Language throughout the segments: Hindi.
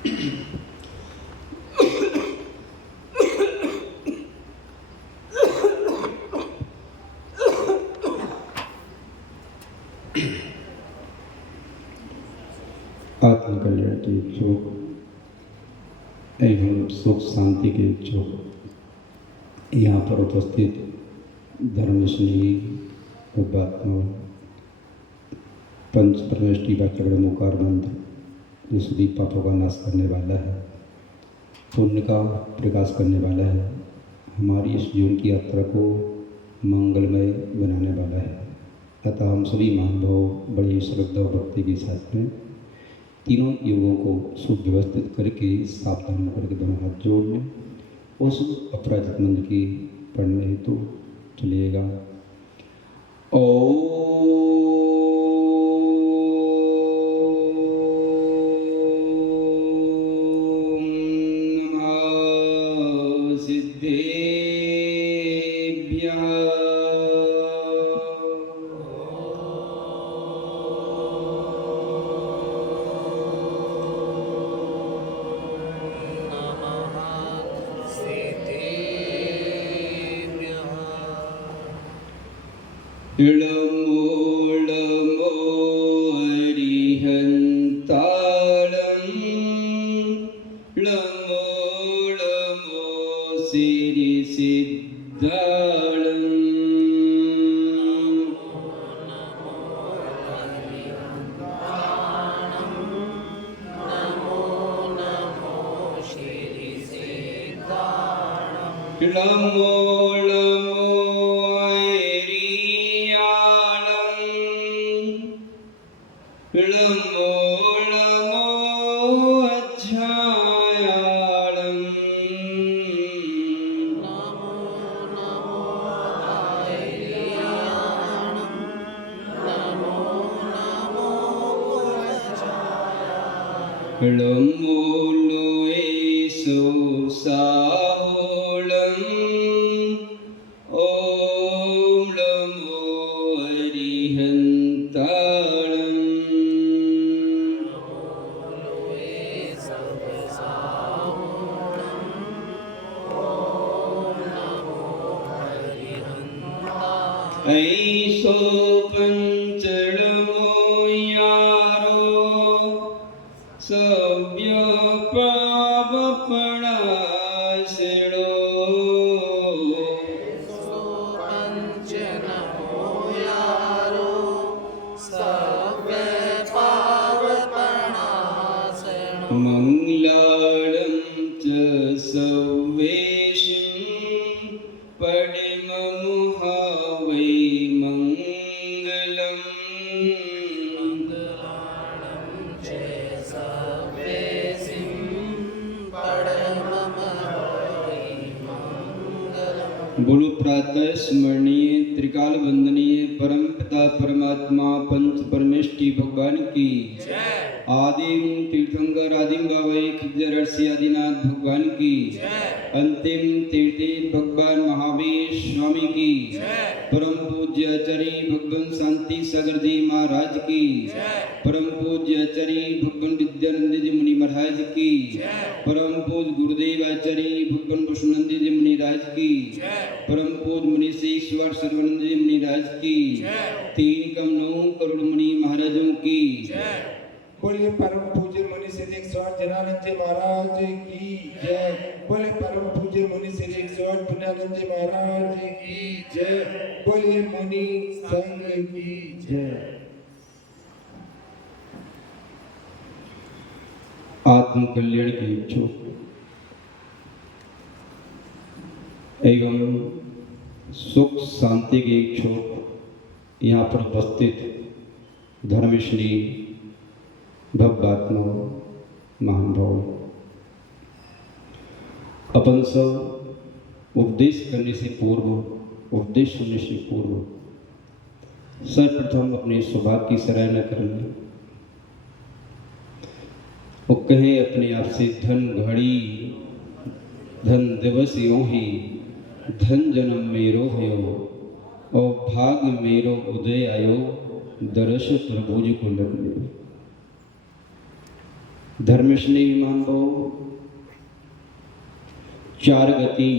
आत्मकल्याण के इच्छुक एवं सुख शांति के इच्छुक यहाँ पर उपस्थित धर्मस्नेही उपात्मा पंच परमेष्टि का चरणोकार मंत्र जो सभी पापों का नाश करने वाला है, पुण्य का प्रकाश करने वाला है, हमारी इस जीवन की यात्रा को मंगलमय बनाने वाला है। अतः हम सभी महानुभाव बड़ी श्रद्धा और भक्ति के साथ में तीनों युगों को सुव्यवस्थित करके सावधान करके दोनों हाथ जोड़ लें। उस अपराजित मंत्र की पढ़ने हेतु चलिएगा। बोलो प्रातः स्मरणीय त्रिकाल वंदनीय परम पिता परमात्मा पंच परमेष्टि भगवान की आदिम तीर्थंकर आदिम बाबा खिजरसी आदिनाथ भगवान की अंतिम तीर्थ भगवान महावीर स्वामी की परम पूज्य आचार्य भगवान शांति सागर जी महाराज की परम पूज्य आचार्य भगवान विद्यानंद जी मुनि महाराज की परम पूज्य गुरुदेव आचार्य भगवान वसुनंद जी मुनि राज की परम पूज्य मुनि ईश्वर सर्वानंद जी मुनि राज की तीन कम 9 करोड़ मुनि महाराजों की बोलिए परम पूज्य मुनि श्री 108 जनानंद जी महाराज की जय। बोलिए परम पूज्य मुनि श्री 108 पुण्यानंद जी महाराज की जय। बोलिए मुनि संघ की जय। आत्म कल्याण के इच्छुक एवं सुख शांति के इच्छुक यहाँ पर उपस्थित धर्मश्री भक्तात्मा महानुभाव, अपन सब उपदेश करने से पूर्व, उपदेश सुनने से पूर्व सर्वप्रथम अपने स्वभाव की सराहना कर लें और कहें अपने आप से धन घड़ी धन दिवस यूं ही धन जन्म मेरो भयो और भाग मेरो उदय आयो दर्श प्रभु जी को लग ले। धर्मस्नेही मान भाव 4 गति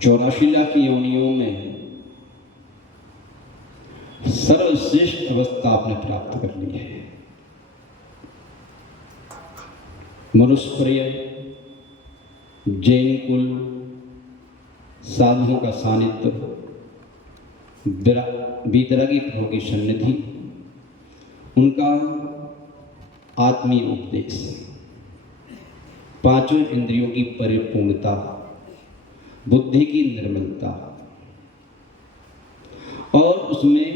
84 लाख योनियों में सर्वश्रेष्ठ अवस्था आपने प्राप्त कर ली है। मनुष्य प्रिय जैन कुल साधुओं का सानिध्य बीतरागी प्रभु की सन्निधि उनका आत्मीय उपदेश पांचों इंद्रियों की परिपूर्णता बुद्धि की निर्मलता और उसमें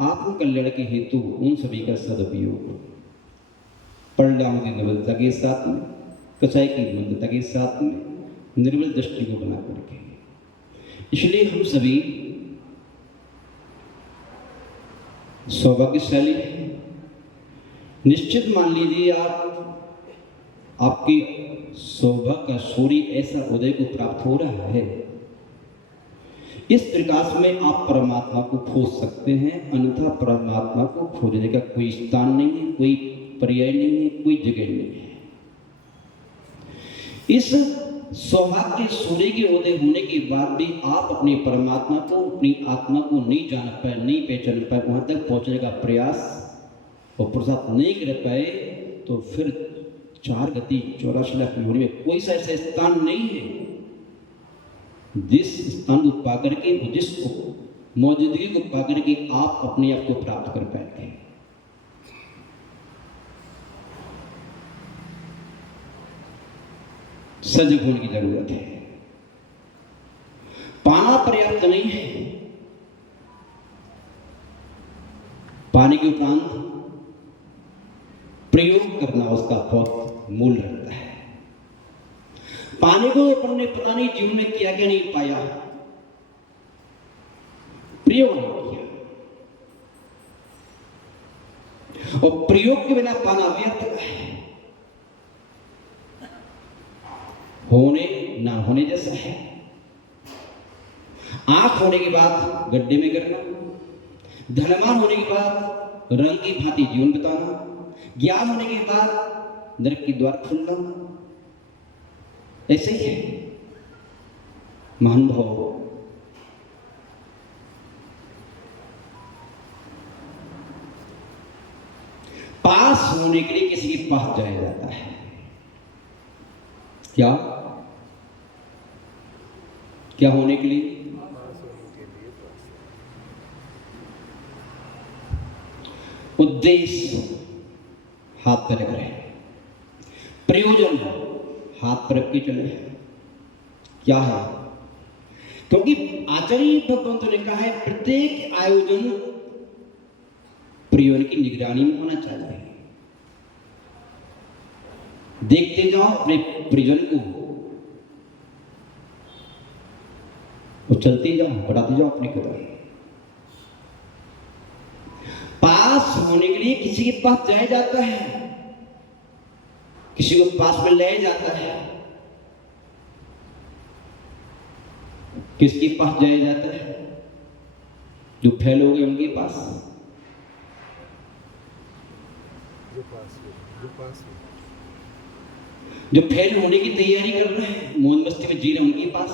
आत्मकल्याण के हेतु उन सभी का सदुपयोग परिणामों की निर्मलता के साथ में कसाई की मंदता के साथ में निर्मल दृष्टि को बना करके। इसलिए हम सभी सौभाग्यशाली हैं। निश्चित मान लीजिए आपकी सौभाग्य का सूर्य ऐसा उदय को प्राप्त हो रहा है। इस प्रकाश में आप परमात्मा को खोज सकते हैं, अन्यथा परमात्मा को खोजने का कोई स्थान नहीं है, कोई पर्याय नहीं है, कोई जगह नहीं है। इस सौभाग्य सूर्य के उदय होने के बाद भी आप अपने परमात्मा को, अपनी आत्मा को नहीं जान पाए, नहीं पहचान पाए, वहां तक पहुंचने का प्रयास और प्रसाद नहीं कर पाए, तो फिर 4 गति 84 लाख योनि में कोई सा ऐसा स्थान नहीं है जिस स्थान को पाकर के, जिस मौजूदगी को पाकर के आप अपने आप को प्राप्त कर पाएंगे। सजग होने की जरूरत है। पाना पर्याप्त नहीं है, पानी के उपरांत प्रयोग करना उसका बहुत मूल्य रहता है। पानी को अपन ने पता नहीं जीवन में किया क्या नहीं पाया, प्रयोग नहीं किया, और प्रयोग के बिना पाना व्यर्थ है, होने ना होने जैसा है। आंख होने के बाद गड्ढे में गिरना, धनवान होने के बाद रंग की भांति जीवन बिताना, ज्ञान होने के बाद नरक की द्वार खुलना, ऐसे ही है। महान भाव पास होने के लिए किसी के पास जाया जाता है। क्या होने के लिए? उद्देश्य हाथ पर रख रहे, प्रयोजन हाथ पर रख के चले। क्या है? क्योंकि आचार्य भगवंत ने कहा है प्रत्येक आयोजन प्रयोजन की निगरानी में होना चाहिए। देखते जाओ अपने प्रयोजन को, और चलते जाओ, बढ़ाते जाओ अपने कदम। पास होने के लिए किसी के पास जाया जाता है, किसी को पास में ले जाता है। किसके पास जाया जाता है? जो फेल हो गए उनके पास। जो फेल होने की तैयारी कर रहे हैं, मौज मस्ती में जी रहे उनके पास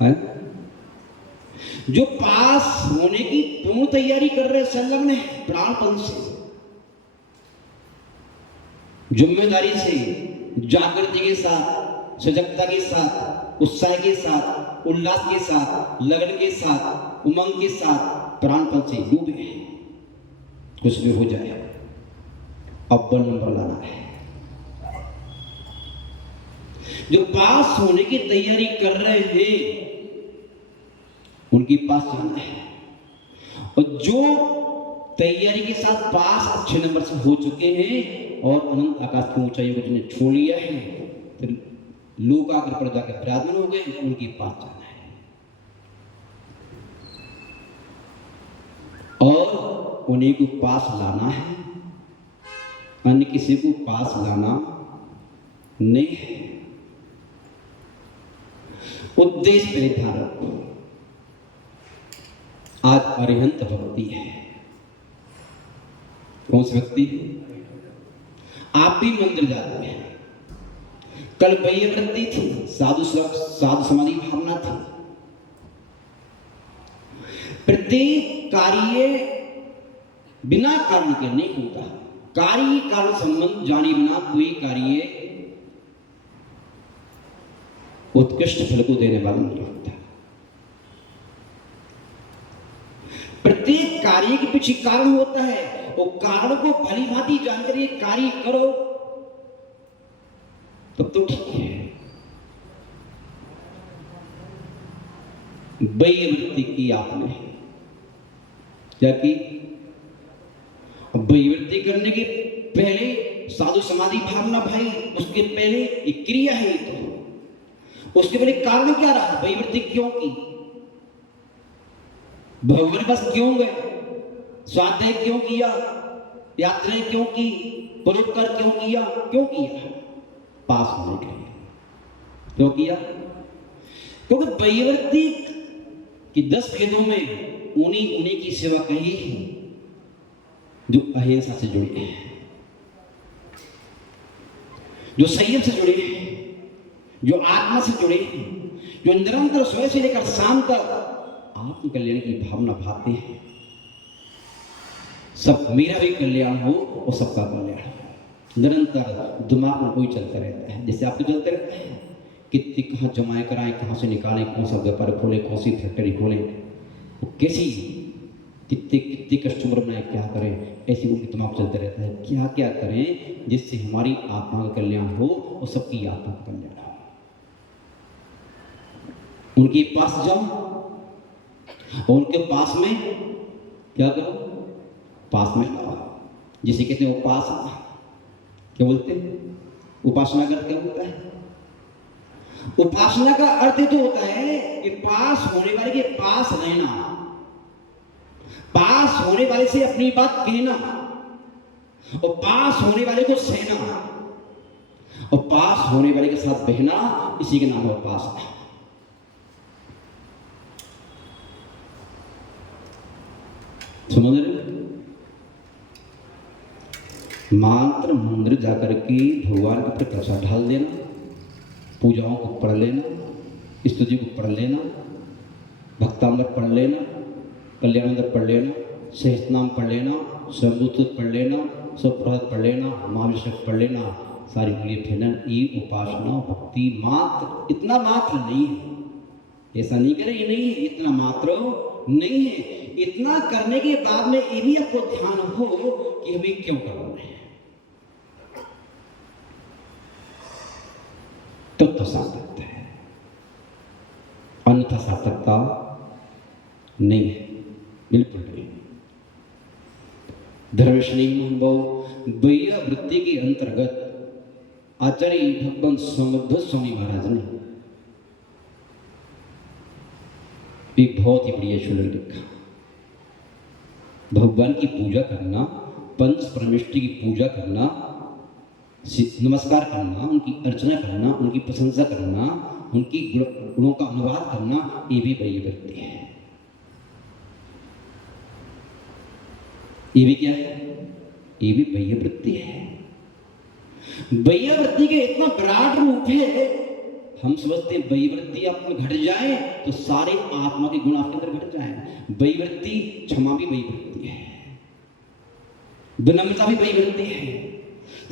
है। जो पास होने की पूर्ण तैयारी कर रहे, संलग्न है प्राणपन से, जिम्मेदारी से, जागृति के साथ, सजगता के साथ, उत्साह के साथ, उल्लास के साथ, लगन के साथ, उमंग के साथ, प्राणपन से डूबे हैं। कुछ भी हो जाए अब नंबर लाना है। जो पास होने की तैयारी कर रहे हैं उनके पास जाना है, और जो तैयारी के साथ पास अच्छे नंबर से हो चुके हैं और अनंत आकाश की ऊंचाइयों को जिन्हें छू लिया है, तो लोकाग्र पर जाकर विराजमान हो गए, उनके पास जाना है। और उन्हीं को पास लाना है, अन्य किसी को पास लाना नहीं है। उद्देश्य पे ध्यान रखो। आज अरिहंत भक्ति है। कौन सी भक्ति? आप भी मंदिर जाते हैं। कल बाह्य वृत्ति थी, साधु समाधि भावना थी। प्रत्येक कार्य बिना कारण के नहीं होता। कार्य कारण संबंध जाने बिना कोई कार्य उत्कृष्ट फल को देने वाला नहीं होता। प्रत्येक कार्य के पीछे कारण होता है, वो कारण को भली भांति जानकर ये कार्य करो तब तो ठीक है। बाह्य वृत्ति की आपने क्या की? बाह्य वृत्ति करने के पहले साधु समाधि भावना भाई, उसके पहले एक क्रिया है। तो उसके पहले कारण क्या रहा? बाह्य वृत्ति क्यों की? भगवान के पास क्यों गए? स्वाध्याय क्यों किया? यात्राएं क्यों की? परोपकार क्यों किया? क्यों किया? पास होने के लिए। क्यों किया? क्योंकि बाह्य वृत्ति की 10 भेदों में उन्हीं की सेवा कही है जो अहिंसा से जुड़े हैं, जो संयम से जुड़े हैं, जो आत्मा से जुड़े हैं, जो निरंतर सुबह से लेकर शाम तक आत्म कल्याण की भावना भाते हैं। सब मेरा भी कल्याण हो और सबका कल्याण हो। निरंतर दिमाग में कोई चलता रहता है, जैसे आपको चलते रहता है कितनी कहाँ जमाए कराएं, कहाँ से निकालें, कौन सा व्यापार खोले, कौन सी फैक्ट्री खोलें, कैसी कितने कस्टमर बनाए, क्या करें, ऐसी उनके दिमाग चलते रहता है। क्या क्या करें जिससे हमारी आत्मा का कल्याण हो और सबकी आत्मा का कल्याण हो। उनके पास जाओ और उनके पास में क्या करो? पास में लाओ। जिसे कहते हैं उपासना, क्या बोलते हैं? उपासना का क्या होता है? उपासना का अर्थ तो होता है कि पास होने वाले के पास रहना, पास होने वाले से अपनी बात कहना, और पास होने वाले को सहना, और पास होने वाले के साथ बहना, इसी के नाम है उपासना। समझ रहे? मात्र मंदिर जाकर के भगवान के ऊपर प्रसाद ढाल देना, पूजाओं को पढ़ लेना, स्तुति को पढ़ लेना, भक्तामृत पढ़ लेना, कल्याणामृत पढ़ लेना, सहस्त्रनाम पढ़ लेना, शंभुस्तुति पढ़ लेना, सब प्रहत पढ़ लेना, महाभिषेक पढ़ लेना, सारी उंगलियां फेरना, ये उपासना भक्ति मात्र, इतना मात्र नहीं है। ऐसा नहीं करे, ये नहीं है, इतना मात्र नहीं है। इतना करने के बाद में ये भी आपको ध्यान हो कि हमें क्यों करना है, तब तो सार्थकता है, अन्यथा सार्थकता नहीं है, बिल्कुल नहीं। धर्मश्री अनुभव बाह्य वृत्ति के अंतर्गत आचार्य भगवान समर्थ स्वामी महाराज ने एक बहुत ही बढ़िया श्लोक लिखा। भगवान की पूजा करना, पंच परमेष्टि की पूजा करना, नमस्कार करना, उनकी अर्चना करना, उनकी प्रशंसा करना, उनकी गुणों का अनुवाद करना, ये भी बाह्य वृत्ति है। ये भी क्या है? ये भी बाह्य वृत्ति है। बाह्य वृत्ति का इतना विराट रूप है, हम समझते हैं बाह्य वृत्ति आप में घट जाए तो सारे आत्मा के गुण आपके अंदर घट जाए। बाह्य वृत्ति, क्षमा भी बाह्य वृत्ति है, विनम्रता भी बाह्य वृत्ति है,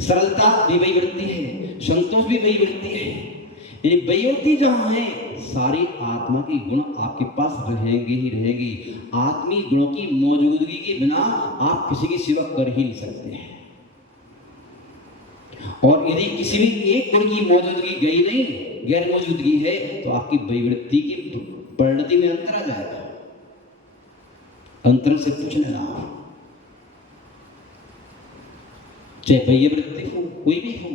सरलता भी बाह्य वृत्ति है, संतोष भी बाह्य वृत्ति है। यानी बाह्य वृत्ति जहां है, सारे आत्मा के गुण आपके पास रहेंगे ही रहेंगे। आत्मीय गुणों की मौजूदगी के बिना आप किसी की सेवा कर ही नहीं सकते हैं। और यदि किसी भी एक गुण की मौजूदगी गई नहीं, गैर मौजूदगी है, तो आपकी बाह्य वृत्ति की परिणति में अंतर आ जाएगा। अंतर से कुछ नहीं रहा, चाहे बाह्य वृत्ति हो, कोई भी हो,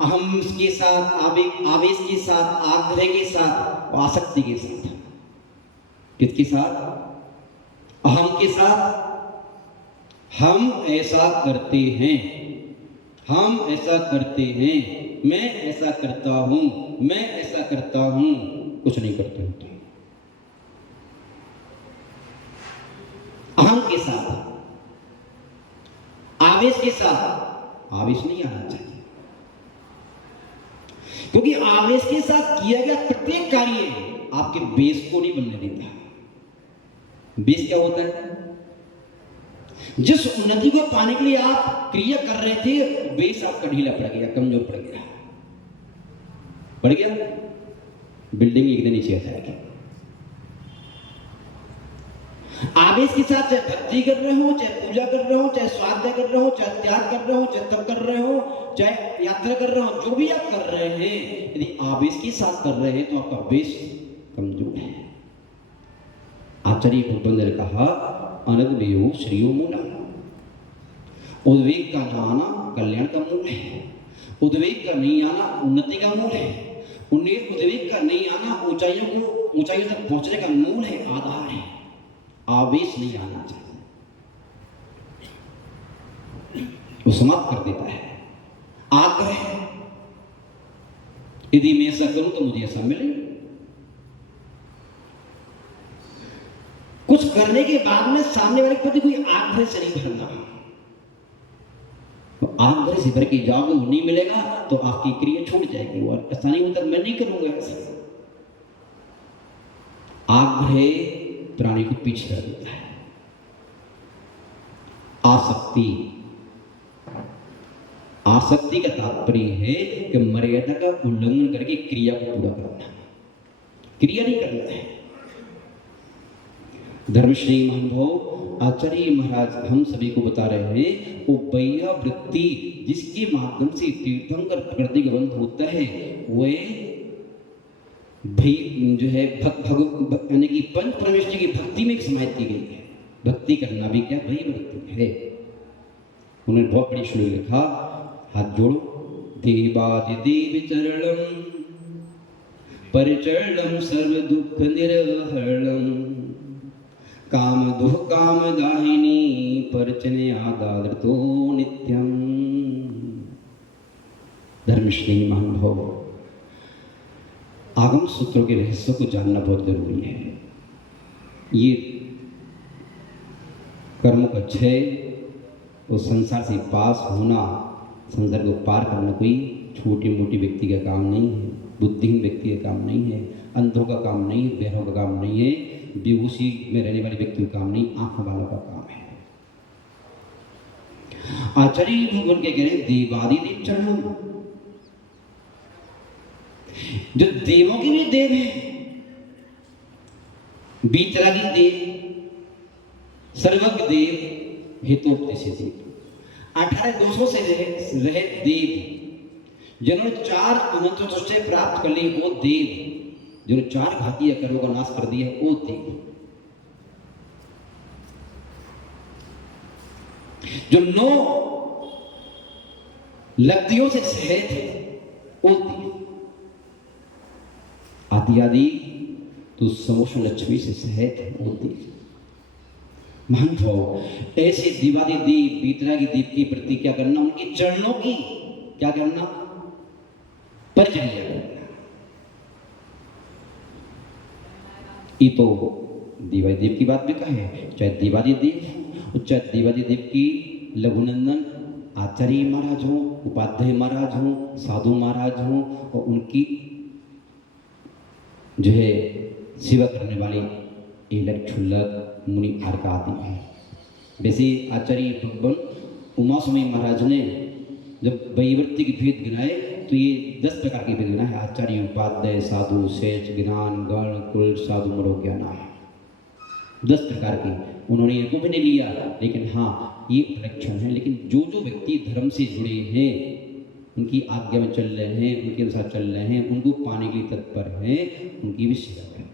अहम के साथ, आवेश के साथ, आग्रह के साथ, आसक्ति के साथ। किसके साथ? अहम के साथ। हम ऐसा करते हैं, हम ऐसा करते हैं, मैं ऐसा करता हूं, मैं ऐसा करता हूं, कुछ नहीं करते होते। के साथ, आवेश के साथ। आवेश नहीं आना चाहिए, क्योंकि आवेश के साथ किया गया प्रत्येक कार्य आपके बेस को नहीं बनने देता। बेस क्या होता है? जिस उन्नति को पाने के लिए आप क्रिया कर रहे थे, बेस आपका ढीला पड़ गया, कमजोर पड़ गया, पड़ गया, बिल्डिंग एक दिन नीचे आ जाएगी। आवेश के साथ चाहे भक्ति कर रहे हो, चाहे पूजा कर रहे हो, चाहे स्वाध्याय कर रहे हो, चाहे त्याग कर रहे हो, चाहे तप कर रहे हो, चाहे यात्रा कर रहे हो, जो भी आप कर रहे हैं, यदि आवेश के साथ कर रहे हैं तो आपका बेस कमजोर है। आचार्य भगवंत ने कहा, अनदमेव श्रेयो मूलम्। उद्वेग का न आना कल्याण का मूल है, उद्वेग का नहीं आना उन्नति का मूल है, उद्वेग का नहीं आना ऊंचाइयों तक पहुंचने का मूल है, आधार है। आवेश नहीं आना चाहिए, वो समाप्त कर देता है। आग्रह, यदि मैं ऐसा करूं तो मुझे ऐसा मिले। कुछ करने के बाद में सामने वाले के प्रति कोई आग्रह से नहीं भरना। तो आग्रह से भर के जाओगे, वो नहीं मिलेगा तो आपकी क्रिया छूट जाएगी, और ऐसा नहीं होता मैं नहीं करूंगा ऐसा। आग्रह प्राणी को पीछे कर देता है। आसक्ति का तात्पर्य है कि मर्यादा का उल्लंघन करके क्रिया को पूरा करना, क्रिया नहीं करना है। धर्मश्री महानुभाव आचार्य महाराज हम सभी को बता रहे हैं, वो बैया वृत्ति जिसके माध्यम से तीर्थंकर प्रकृति का बंध होता है, वह भाई जो है यानी कि पंच परमेश्वर की भक्ति में समाहित की गई है। भक्ति करना भी क्या भाई वृत्ति है। उन्होंने बहुत बड़ी श्लोक लिखा, हाथ जोड़ो, देवादिदेव चरणम परिचरणम सर्व दुख निरहरणम काम दुह काम दाहिनी परचने आदादृतो नित्यम। धर्मश्री महानुभाव, आगम सूत्रों के रहस्यों को जानना बहुत जरूरी है। ये कर्म का क्षय और संसार से पास होना, संसार को पार करना कोई छोटी मोटी व्यक्ति का काम नहीं है, बुद्धिहीन व्यक्ति का काम नहीं है, अंधों का काम नहीं है, बहरों का काम नहीं है, बेहोशी में रहने वाले व्यक्ति का काम नहीं, आंखों वालों का काम है। आचार्य भगवान के कह रहे देवादिदेव चरणों, जो देवों के भी देव है, बीतरागी देव, सर्वज्ञ देव, हितोपदेश देव, 18 दोषों से रहे देव, जिन्होंने 4 अनंत से प्राप्त कर ली वो देव, जिन्होंने 4 घातीय कर्मों का नाश कर दिया वो देव, जो 9 लब्धियों से सहित है वो देव, आदि तो समोषण लक्ष्मी से सहित होती। महानुभाव, ऐसे दिवादी दीप बीतरागी दीप की प्रति क्या करना, उनके चरणों की क्या करना, परिचर्या करना। ये तो दिवादी दीप की बात भी कहे, चाहे दिवादी दीप और चाहे दिवादी दीप की लघुनंदन आचार्य महाराज हो, उपाध्याय महाराज हो, साधु महाराज हो, और उनकी जो है सेवा करने वाले एलक क्षुल्लक मुनि आर्क आदि हैं। वैसे आचार्य भगवान उमा स्वामी महाराज ने जब वैवर्ती के भेद गिनाए तो ये 10 प्रकार के भेद गिनाए, आचार्य उपाध्याय साधु शेष ज्ञान गण कुल साधु मरो ज्ञाना, 10 प्रकार के। उन्होंने इनको भी नहीं लिया, लेकिन हाँ ये उपलक्षण है। लेकिन जो जो व्यक्ति धर्म से जुड़े हैं, उनकी आज्ञा में चल रहे हैं, उनके अनुसार चल रहे हैं, उनको पाने के लिए तत्पर हैं, उनकी भी सेवा करना।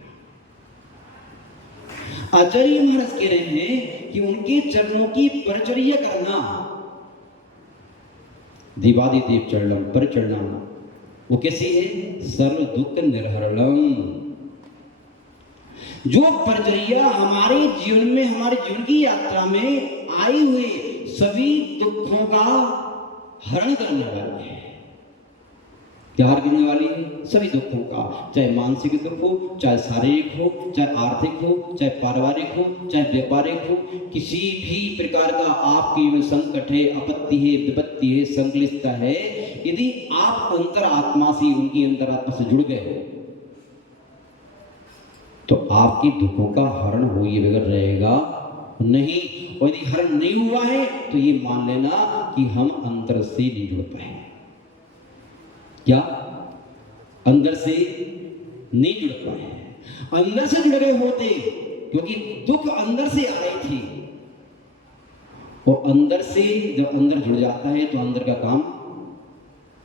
आचार्य महाराज कह रहे हैं कि उनके चरणों की परिचर्या करना, दिवादी देव चरणम परिचरणा, वो कैसी है, सर्व दुख निर्हरणम। जो परिचर्या हमारे जीवन में, हमारे जीवन की यात्रा में आए हुए सभी दुखों का हरण करने वाली है। त्याग करने वाली है सभी दुखों का, चाहे मानसिक दुख हो, चाहे शारीरिक हो, चाहे आर्थिक हो, चाहे पारिवारिक हो, चाहे व्यापारिक हो, किसी भी प्रकार का आपकी में संकट है, आपत्ति है, विपत्ति है, संकलिष्टता है, यदि आप अंतरात्मा से, उनकी अंतरात्मा से जुड़ गए हो तो आपकी दुखों का हरण हो ये बगैर रहेगा नहीं। और यदि हरण नहीं हुआ है तो ये मान लेना कि हम अंतर से नहीं जुड़ पाए। क्या अंदर से नहीं जुड़ पाए? अंदर से जुड़ गए होते, क्योंकि दुख अंदर से आ रही थी, और अंदर से जब अंदर जुड़ जाता है तो अंदर का काम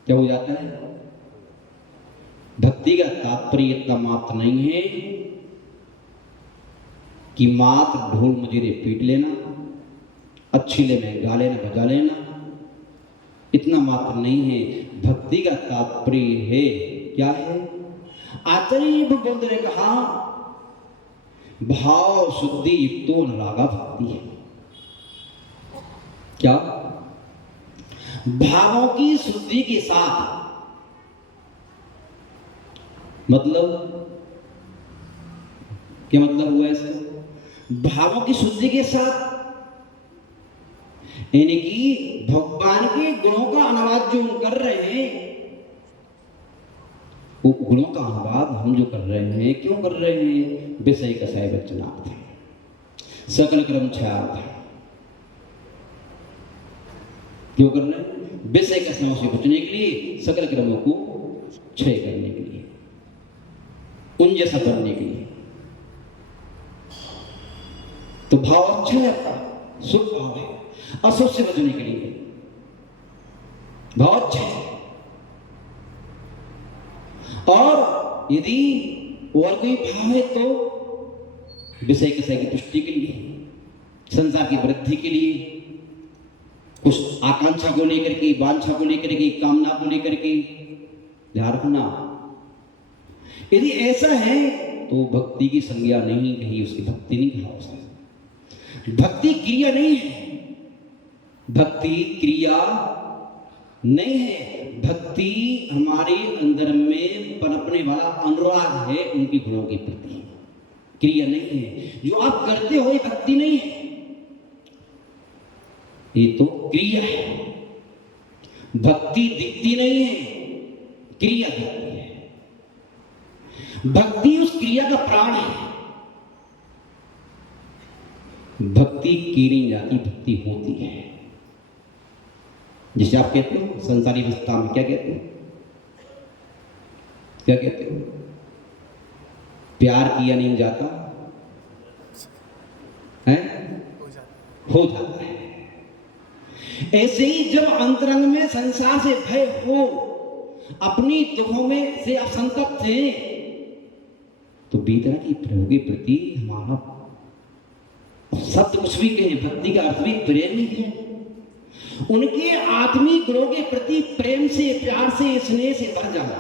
क्या हो जाता है? भक्ति का तात्पर्य इतना मात्र नहीं है कि मात्र ढोल मजीरे पीट लेना, अच्छीले में गा लेना, बजा लेना, इतना मात्र नहीं है। भक्ति का तात्पर्य है क्या है? आचार्य बुद्ध ने कहा भाव शुद्धि युक्तो अनुरागा भक्ति है। क्या? भावों की शुद्धि के साथ, मतलब क्या मतलब हुआ इसका? भावों की शुद्धि के साथ यानी कि भगवान के गुणों का अनुवाद जो हम कर रहे हैं, वो गुणों का अनुवाद हम जो कर रहे हैं, क्यों कर रहे हैं? विषय कसाय वचनार्थ, सकल क्रम छायार्थ। क्यों कर रहे हैं? विषय कसायों से बचने के लिए, सकल क्रमों को क्षय करने के लिए, उन जैसा करने के लिए। तो भाव अच्छा है आपका, शुभ भाव है, अशुभ से बचने के लिए भाव अच्छा है। और यदि और कोई भाव है तो विषय कसाय की पुष्टि के लिए, संसार की वृद्धि के लिए, कुछ आकांक्षा को लेकर के, वांछा को लेकर के, कामना को लेकर के, ध्यान रखना। यदि ऐसा है तो भक्ति की संज्ञा नहीं कही, उसकी भक्ति नहीं कहा उसने। भक्ति क्रिया नहीं है, भक्ति क्रिया नहीं है। भक्ति हमारे अंदर में पनपने वाला अनुराग है उनके गुणों के प्रति, क्रिया नहीं है। जो आप करते हो ये भक्ति नहीं है, ये तो क्रिया है। भक्ति दिखती नहीं है, क्रिया दिखती है। भक्ति उस क्रिया का प्राण है। भक्ति की नहीं जाती, भक्ति होती है। जिसे आप कहते हो संसारी अवस्था में क्या कहते हो? क्या कहते हो? प्यार किया नहीं जाता है, हो जाता है। ऐसे ही जब अंतरंग में संसार से भय हो, अपनी दुखों में से आप संतप्त हैं, तो भीतर की प्रभु के प्रति हमारा शब्द कुछ भी कहे, भक्ति का अर्थ भी प्रेम ही है। उनके आत्मिक गुणों के प्रति प्रेम से, प्यार से, स्नेह से भर जाना।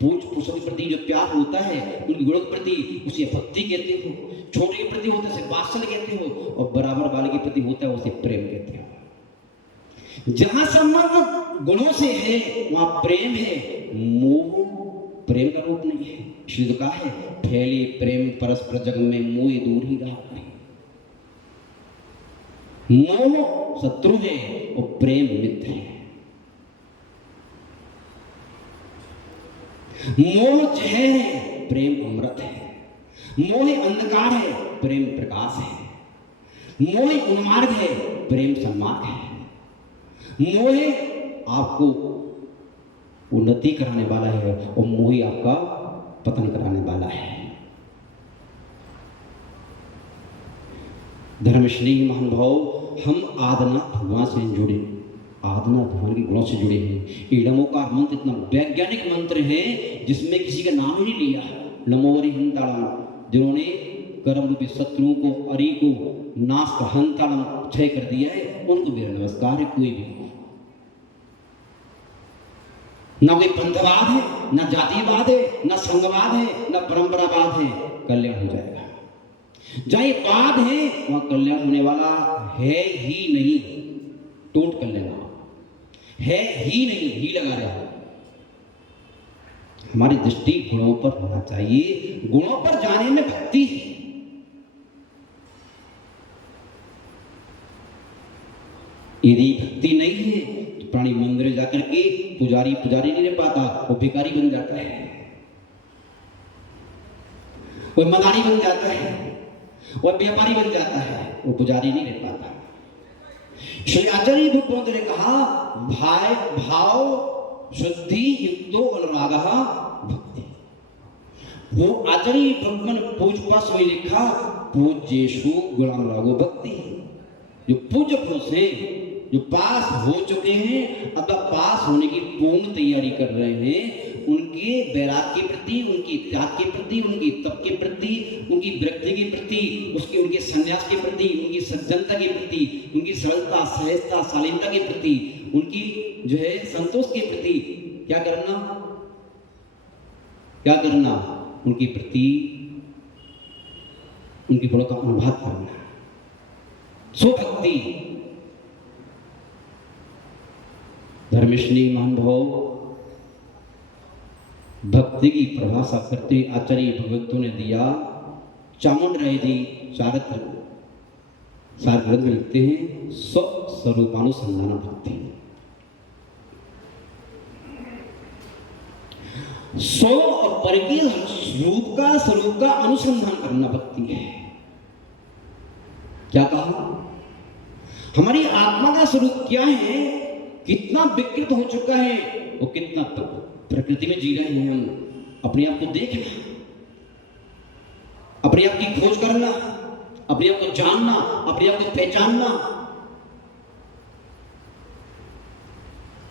पूज पुरुषों के प्रति जो प्यार होता है, उनके गुणों के प्रति उसे भक्ति कहते हो। छोटे के प्रति होता है उसे वात्सल्य कहते हो, और बराबर वाले के प्रति होता है उसे प्रेम कहते हो। जहां संबंध गुणों से है वहां प्रेम है, मोह प्रेम का रूप नहीं है। इसलिए कहा है फैले प्रेम परस्पर जग में, मोह दूर ही रहा। मोह शत्रु है और प्रेम मित्र है। मोह जहर है, प्रेम अमृत है। मोह अंधकार है, प्रेम प्रकाश है। मोह उन्मार्ग है, प्रेम सन्मार्ग है। मोह आपको उन्नति कराने वाला है और मोह आपका पतन कराने वाला है। धर्मश्री महानुभाव, हम आदिनाथ भगवान से जुड़े, आदिनाथ भगवान के गुणों से जुड़े हैं। ये नमोकार मंत्र इतना वैज्ञानिक मंत्र है जिसमें किसी का नाम ही नहीं लिया। नमोवरी हंताड़म, जिन्होंने कर्म रूपी शत्रुओं को, अरि को नाश कर हंताड़म क्षय कर दिया है, उनको मेरा नमस्कार है। कोई भी ना कोई पंथवाद है, ना जातिवाद है, ना संघवाद है, ना परंपरावाद है, कल्याण हो जाएगा। जहां ये वाद है वहां कल्याण होने वाला है ही नहीं। टोट कर लेना, है ही नहीं, ही लगा रहे हो। हमारी दृष्टि गुणों पर होना चाहिए। गुणों पर जाने में भक्ति है। यदि भक्ति नहीं है तो प्राणी मंदिर जाकर के पुजारी नहीं रह पाता, वो भिखारी बन जाता है, कोई मदारी बन जाता है, वो व्यापारी बन जाता है, वो पुजारी नहीं रह पाता। श्री आचार्य भगवंत ने कहा भाव शुद्धि युक्तो अनुरागः भक्ति। वो आचार्य भगवान पूज पास में लिखा पूज्येषु गुणानुरागो भक्ति। जो पूज्य पुरुष हैं, जो पास हो चुके हैं अथवा पास होने की पूर्ण तैयारी कर रहे हैं, उनके वैराग्य के प्रति, उनकी त्याग के प्रति, उनकी तप के प्रति, उनकी विरक्ति के प्रति, उनके संन्यास के प्रति, उनकी सज्जनता के प्रति, उनकी सरलता, सहजता, शालीनता के प्रति, उनकी जो है संतोष के प्रति क्या करना, उनके प्रति उनकी गुणों का अनुभव करना। सो भक्ति धर्मश्री महानुभाव भक्ति की परिभाषा करते आचार्य भगवतों ने दिया। चामुंडराय जी चारित्र सार ग्रंथ में लिखते हैं स्वस्वरूपानुसंधान भक्ति। स्व और पर के स्वरूप का अनुसंधान करना भक्ति है। क्या कहा? हमारी आत्मा का स्वरूप क्या है, कितना विकृत हो चुका है, वो कितना प्रकृति में जी रहे हैं हम। अपने आप को देखना, अपने आप की खोज करना, अपने आप को जानना, अपने आप को पहचानना,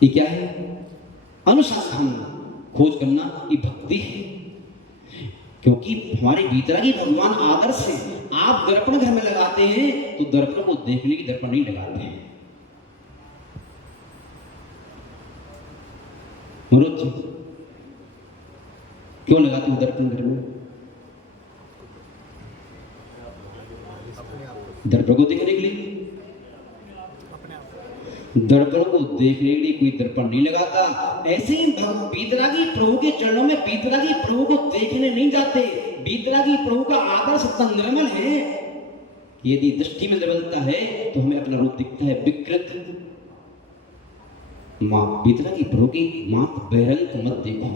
ये क्या है? अनुसंधान, खोज करना, ये भक्ति है। क्योंकि हमारे भीतर ही भगवान आदर्श है। आप दर्पण घर में लगाते हैं तो दर्पण को देखने की दर्पण नहीं लगाते हैं। मनोज जी क्यों लगाते हो दर्पण घर में? दर्पण को देखने के लिए। दर्पण को देखने के लिए कोई दर्पण नहीं लगाता। ऐसे ही बीतरागी प्रभु के चरणों में बीतरागी प्रभु को देखने नहीं जाते। बीतरागी प्रभु का आदर्श इतना निर्मल है, यदि दृष्टि में निर्मलता है तो हमें अपना रूप दिखता है विकृत। मां बीतरागी प्रभु की मात बहरंग मत देखो।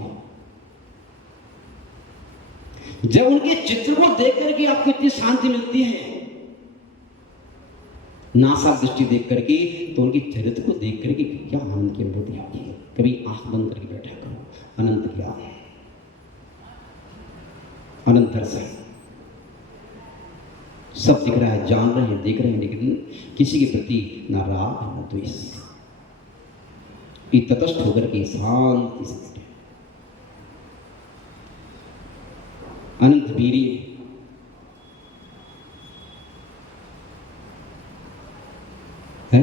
जब उनके चित्र को देख करके आपको इतनी शांति मिलती है, नासा दृष्टि देख करके, तो उनके चरित्र को देख करके क्या आनंद की अनुभूति आती है। कभी आंख बंद करके बैठा करो, अनंत ज्ञान, अनंत दर्शन, सब दिख रहा है, जान रहे हैं, देख रहे हैं, लेकिन किसी के प्रति ना राग ना द्वेष, तटस्थ होकर के शांति से अनंत वीर्य है,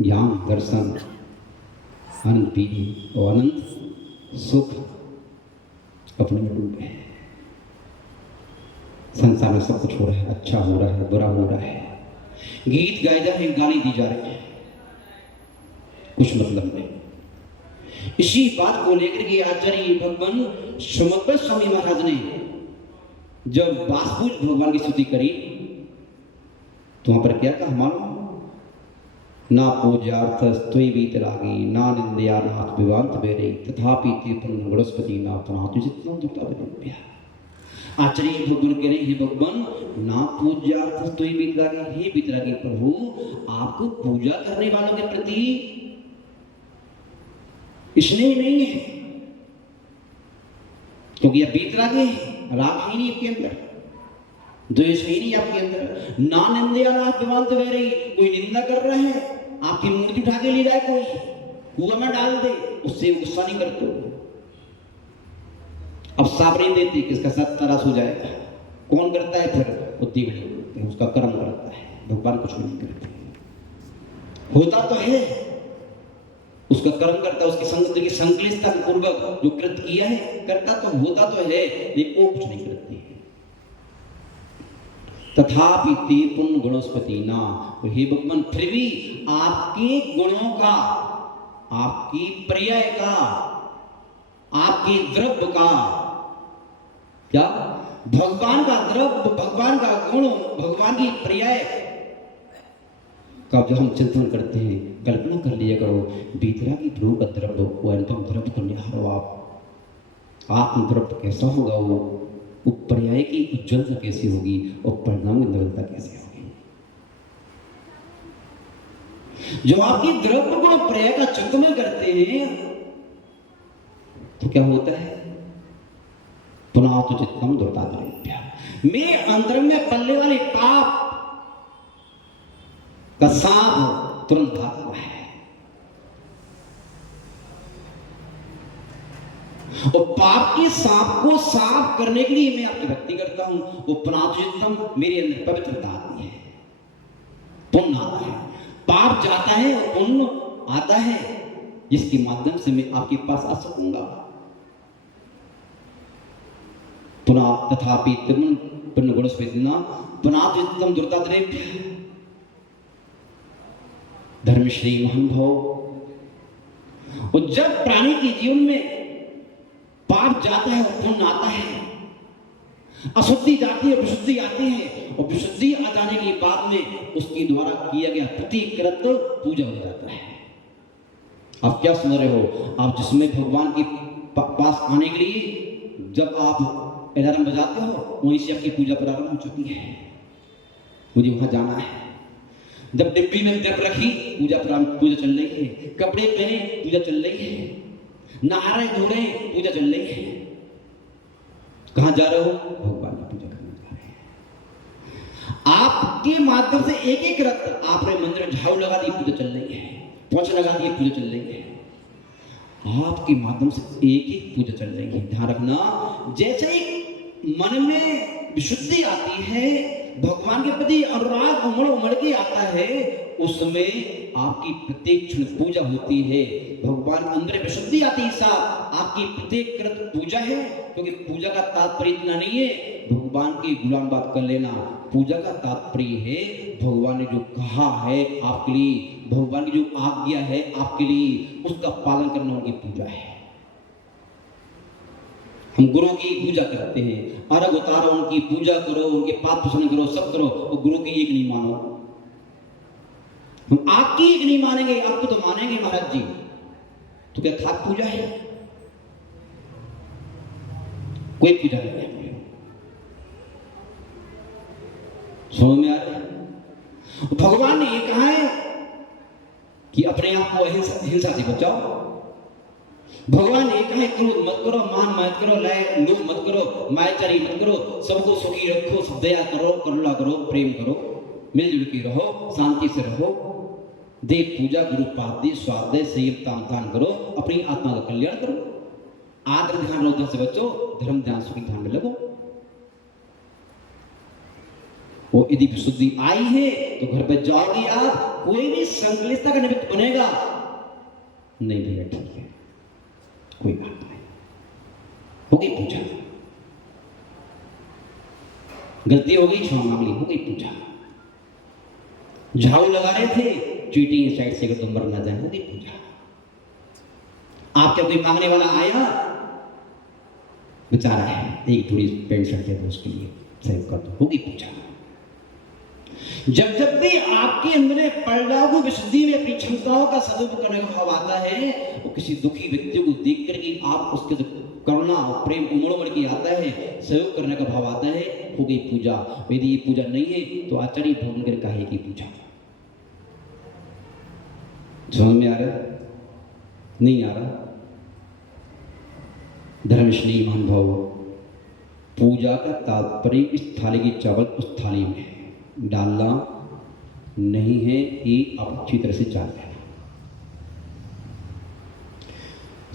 ज्ञान दर्शन, अनंत वीर्य और अनंत सुख अपने में डूबे हैं। संसार में सब कुछ हो रहा है, अच्छा हो रहा है, बुरा हो रहा है, गीत गाए जा रहे हैं, गाली दी जा रही है, कुछ मतलब नहीं। इसी बात को लेकर के आचार्य भगवान सुमंत स्वामी महाराज ने जब वासुदेव भगवान की स्तुति करी तो वहां पर क्या कहा मालूम? ना पूज्यार्थ स्तुति वीतरागी ना निंदया नाथ विवांत बेरे तथापि तीर्थं गणस्पति ना तनातु चित्तं दुक्ता विनम्य। आचार्य भगवान कह रहे, हे भगवान, ना पूज्यार्थ स्तुति वीतरागी, हे वीतरागी प्रभु, आपको पूजा करने वालों के प्रति स्नेह नहीं है, क्योंकि अब वीतरागी राग ही नहीं आपके अंदर, द्वेष ही नहीं आपके अंदर। ना निंदया ना विवांत बेरे, कोई निंदा कर रहा है, आपकी मूर्ति उठा के ले जाए, कोई कुआं में डाल दे, उससे गुस्सा नहीं करते हो। अब साफ नहीं देती, किसका सत्यानाश हो जाएगा। कौन करता है फिर? बुद्धि बड़ी, उसका कर्म करता है, भगवान कुछ नहीं करते। होता तो है, उसका कर्म करता है, उसकी संगति की संकलिष्टता पूर्वक जो कृत किया है करता तो होता तो है, लेकिन वो कुछ नहीं करती है। तथापि ते पुण्य गुणस्पति ना, तो हे भगवान फिर भी आपके गुणों का, आपकी पर्याय का, आपके आपके द्रव्य का क्या, भगवान का द्रव्य, भगवान का गुण, भगवान की पर्याय का जब हम चिंतन करते हैं, कल्पना कर लिया करो, बीतरागी प्रभु का द्रव्य, वो अनुपम द्रव्य को निहारो आप, आत्म द्रव्य कैसा होगा, वो पर्याय की उज्ज्वलता कैसी होगी और परिणाम की निरंतरता कैसी होगी। जो आपकी द्रव्य गुण पर्याय का चिंतन करते हैं तो क्या होता है, पुनः तो चित्तम दुर्तात्म्य में अंतर में पलने वाले पाप का सांप तुरंत भागता है। और पाप के सांप को साफ करने के लिए मैं आपकी भक्ति करता हूं, वो पुनाचितम मेरे अंदर पवित्रता आती है, पुण्य आता है, पाप जाता है और पुण्य आता है, जिसके माध्यम से मैं आपके पास आ सकूंगा। पुनः तथापि पुण्य गुण स्वेदना पुनाचितम दुर्तात्म्य धर्मश्री महानुभाव। और जब प्राणी के जीवन में पाप जाता है और पुण्य आता है, अशुद्धि जाती है, विशुद्धि आती है, और विशुद्धि आ जाने के बाद में उसके द्वारा किया गया प्रतिकृत पूजा हो जाता है। आप क्या सुन रहे हो, आप जिसमें भगवान के पास आने के लिए जब आप अलार्म बजाते हो, वहीं से आपकी पूजा प्रारंभ हो चुकी है, मुझे वहां जाना है। जब डिब्बी में दब रखी, पूजा चल रही है, कपड़े पहने, पूजा चल रही है, नहा रहे धो रहे, पूजा चल रही है। कहां जा रहे हो, भगवान की पूजा करने जा रहे हैं। आपके माध्यम से एक एक रत आपने मंदिर में झाड़ू लगा दी, पूजा चल रही है, पोछा लगा दिए, पूजा चल रही है। आपके माध्यम से एक एक पूजा चल रही है। ध्यान रखना, जैसे ही मन में विशुद्धि आती है, भगवान के प्रति अनुराग उमड़ के आता है, उसमें आपकी प्रत्येक क्षण पूजा होती है। भगवान अंदर विशुद्धि आती है, आपकी प्रत्येक कृत पूजा है। क्योंकि पूजा का तात्पर्य इतना नहीं है भगवान की गुलाम बात कर लेना, पूजा का तात्पर्य है भगवान ने जो कहा है आपके लिए, भगवान की जो आज्ञा है आपके लिए, उसका पालन करना उनकी पूजा है। हम गुरु की पूजा करते हैं, अर्घ उतारो, उनकी पूजा करो, उनके पाप प्रसन्न करो, सब करो, और गुरु की एक नहीं मानो। हम आपकी एक नहीं मानेंगे, आपको तो मानेंगे महाराज जी, तो क्या खाक पूजा है? कोई पूजा नहीं है। समझ में आ रहा है? भगवान ने ये कहा है कि अपने आप को हिंसा से बचाओ। भगवान ने कहा है क्रोध मत करो, मान मत करो, लोभ मत करो, मायाचारी मत करो, सबको सुखी रखो, सब दया करो, करुणा करो, प्रेम करो, मिलजुल के रहो, शांति से रहो, देव पूजा, गुरु पाद, स्वाध्याय, संयम, ताम दान करो, अपनी आत्मा का कल्याण करो, आदर ध्यान रोधन से बचो, धर्म ध्यान सुखी ध्यान में लगो। वो यदि विशुद्धि आई है तो घर पर जाओगे आप, कोई भी संकलितता का निमित्त बनेगा नहीं भैया, ठीक है, कोई बात नहीं, होगी पूजा, गलती हो गई, क्षमा मांग ली, हो गई पूजा। झाड़ू लगा रहे थे, चीटिंग साइड से अगर तुम मर ना जाए, हो गई पूजा। आपके कोई मांगने वाला आया, बेचारा है, एक थोड़ी पेंट शर्ट है उसके लिए सेव कर दो, हो गई पूजा। जब जब भी आपके अंदर परिणाम विशुद्धि में अपनी क्षमताओं का सदुपयोग करने का भाव आता है, वो किसी दुखी व्यक्ति को देख करके आप उसके करुणा और प्रेम उमड़ के आता है, सहयोग करने का भाव आता है, हो गई पूजा। यदि ये पूजा नहीं है तो आचार्य भवन कर काहे की पूजा? समझ में आ रहा है? नहीं आ रहा? धर्मश्री महानुभाव, पूजा का तात्पर्य इस थाली की चावल उस थाली में डालना नहीं है, ये आप अच्छी तरह से जानते हैं।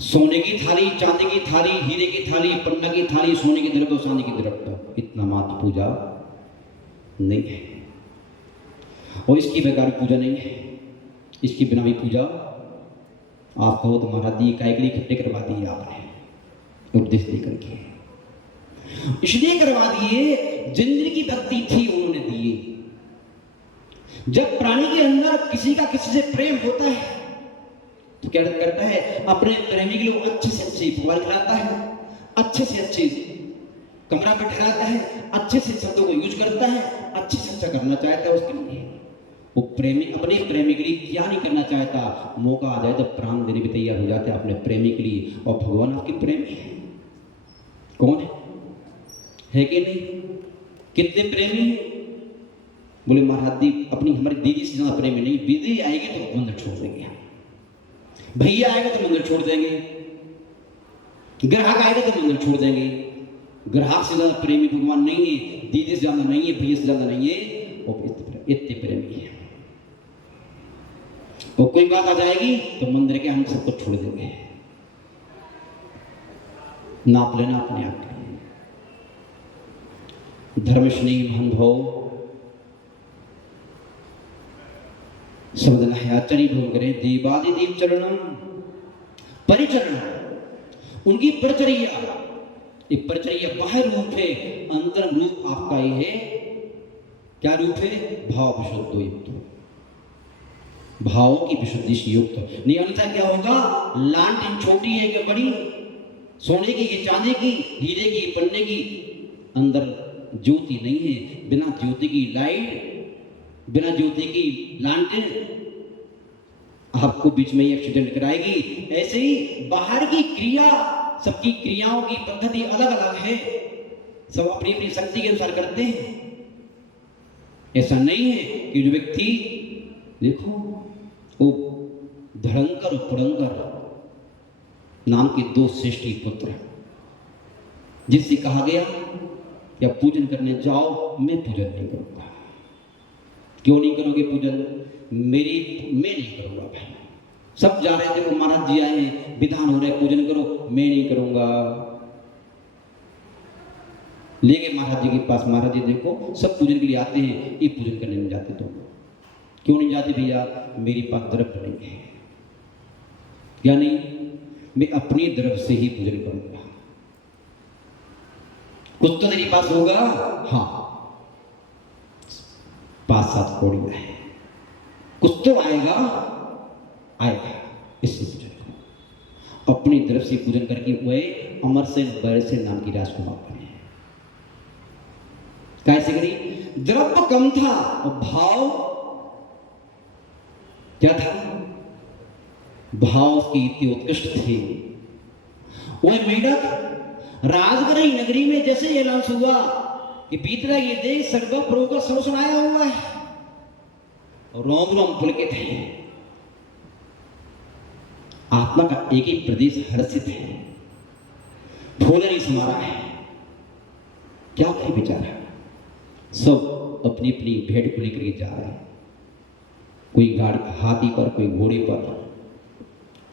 सोने की थाली, चांदी की थाली, हीरे की थाली, पन्ना की थाली, सोने की द्रव्य, चांदी की द्रव्य, इतना मात्र पूजा नहीं है, और इसकी बेकार पूजा नहीं है। इसके बिना भी पूजा आप कहो तो महाराज जी काय के लिए इकट्ठे करवा दिए आपने उपदेश देकर के, इसलिए करवा दिए जिंदगी की भक्ति थी उन्होंने दिए। जब प्राणी के अंदर किसी का किसी से प्रेम होता है तो क्या करता है, अपने प्रेमी के लिए अच्छे से अच्छे पकवान खिलाता है, अच्छे से अच्छे कमरा पे ठहराता है, अच्छे से शब्दों को यूज करता है, अच्छे से अच्छा करना चाहता है उसके लिए। वो प्रेमी अपने प्रेमी के लिए क्या नहीं करना चाहता, मौका आ जाए तो प्राण देने भी तैयार हो जाते हैं अपने प्रेमी के लिए। और भगवान आपके प्रेमी है, कौन है कि नहीं? कितने प्रेमी हैं? बोले महाराज जी अपनी हमारी दीदी से ज्यादा प्रेमी नहीं, दीदी आएगी तो मंदिर छोड़ देंगे, भैया आएगा तो मंदिर छोड़ देंगे, ग्राहक आएगा तो मंदिर छोड़ देंगे। ग्राहक से ज्यादा प्रेमी भगवान नहीं है, दीदी से ज्यादा नहीं है, भैया से ज्यादा नहीं है, और इतने प्रेमी है। और कोई बात आ जाएगी तो मंदिर के हम सबको छोड़ देंगे। नाप लेना अपने आप के। धर्म स्नेही महान भाव शब्द नयाचरी भूल करे देवादि देव चरणम परिचरण, उनकी परिचर्या, ये परिचर्या बाहर रूप है, अंतर रूप आपका ही है। क्या रूप है? भाव विशुद्ध युक्त, भावों की विशुद्धि से युक्त। नहीं अन्यथा क्या होगा, लालटेन छोटी है कि बड़ी, सोने की कि चांदी की, हीरे की पन्ने की, अंदर ज्योति नहीं है। बिना ज्योति की लाइट, बिना ज्योति की लालटेन आपको बीच में ही एक्सीडेंट कराएगी। ऐसे ही बाहर की क्रिया, सबकी क्रियाओं की पद्धति अलग अलग है, सब अपनी अपनी शक्ति के अनुसार करते हैं। ऐसा नहीं है कि जो व्यक्ति देखो वो धड़ंकर और पुड़ंकर नाम के दो श्रेष्ठी पुत्र, जिससे कहा गया कि आप पूजन करने जाओ, मैं पूजन नहीं करूंगा। क्यों नहीं करोगे पूजन? मैं नहीं करूंगा भाई। सब जा रहे थे, महाराज जी आए हैं, विधान हो रहे पूजन करो, मैं नहीं करूंगा। ले गए महाराज जी के पास, महाराज जी देखो सब पूजन के लिए आते हैं, ये पूजन करने नहीं जाते। तो क्यों नहीं जाते भैया? मेरे पास द्रव्य नहीं है। क्या नहीं? मैं अपनी द्रव्य से ही पूजन करूंगा। कुछ तो तेरे पास होगा, हाँ 5-7 कौड़ियां है, कुछ तो आएगा, इससे पूजन करो। अपनी तरफ से पूजन करके वह अमर से बर से नाम की राजकुमार बने। कैसे करी? द्रव्य कम था और भाव क्या था? भाव की इतनी उत्कृष्ट थी। वह मेढक राजगृह नगरी में जैसे ऐलान हुआ कि बीतरा ये देश सर्वप्रभु का सर्वस्व आया हुआ है, और रोम रोम पुलकित है। आत्मा का एक ही प्रदेश हर्षित है, फूल नहीं समा रहा है। क्या करे बेचारा? सब अपनी अपनी भेड़ को लेकर जा रहे हैं, कोई गाड़ी हाथी पर, कोई घोड़े पर,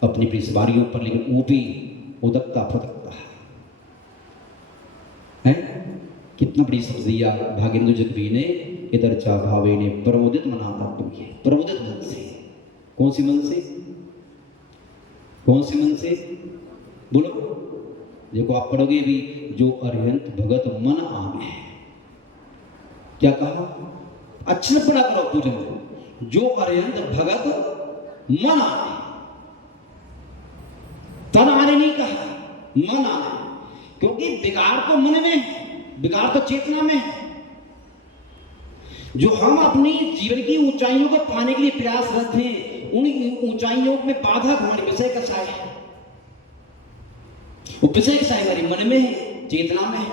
अपनी अपनी सवारियों पर, लेकिन वो भी उदकता फुदकता है। कितना बड़ी सब्जिया भागेंद्र जगवी ने इधर चा भावे ने प्रमोदित मनाता तुम्हें, प्रमोदित मन से। कौन सी मन से? कौन से मन से? बोलो। देखो आप पढ़ोगे भी, जो अरिहंत भगत मन आमे। क्या कहा? अच्छे से पढ़ा करो पूजन को। जो अरिहंत भगत मन आमे, तन आने नहीं कहा, मन आने। क्योंकि बिगाड़ तो मन में है, बिगाड़ तो चेतना में है। जो हम अपनी जीवन की ऊंचाइयों को पाने के लिए प्रयासरत हैं, उन ऊंचाइयों में बाधक हमारे विषय का साय है। वो विषय का साय हमारे मन में है, चेतना में है।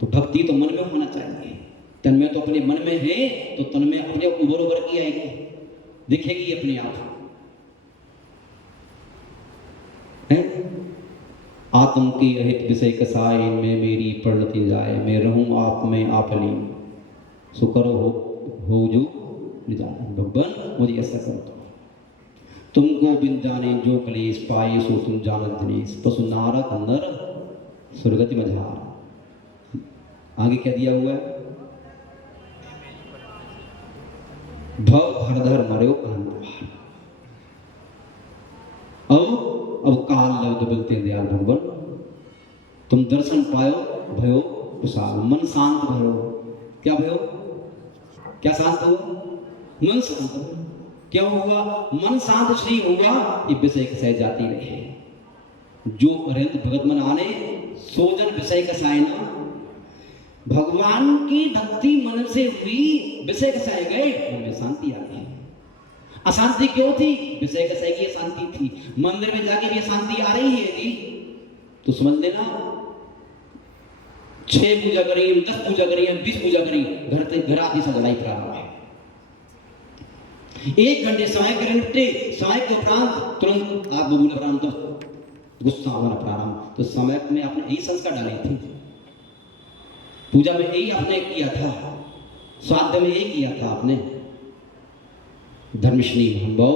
तो भक्ति तो मन में होना चाहिए। तन में तो अपने मन में है, तो तन में अपने उबर उबर की आएगी, दिखेगी अपने आप। आत्म की अहित विषय कसाय में मेरी परिणति जाए, मैं रहूं आप में आप लीन, सो करो हो जो निजान। भगवान मुझे ऐसा कर दो। तुमको बिन जाने जो कलेश पाए, सो तुम जानत दिनेश, पशु नारक नर सुरगति मझार। आगे क्या दिया हुआ है? भव भरधर मरो अनंतवार। अब काल लब्ध बोलते हैं दयाल भगवान, तुम दर्शन पायो भयो कुशाल, मन शांत भयो। क्या भयो? क्या शांत हो? मन शांत हो। क्यों हुआ? मन शांत श्री हुआ, ये विषय कसाय जाती रहे। जो अरहंत भगत मन आने सोजन विषय कसाय ना, भगवान की भक्ति मन से हुई, विषय कसाए गए, मन में शांति आ गई। अशांति क्यों थी? विषय कसाय की अशांति थी। मंदिर में जाके भी अशांति आ रही है यदि तो समझ लेना 6 पूजा करी, 10 पूजा करी, 20 पूजा करी, घर आती सब लड़ाई प्रारंभ है। 1 घंटे समय करें निपटे, समय के उपरांत तुरंत आप बबूला प्रारंभ तो गुस्सा होना प्रारंभ। तो समय में आपने यही संस्कार डाले थे, पूजा में यही आपने किया था, श्राद्ध में यही किया था आपने। धर्मश्री भाव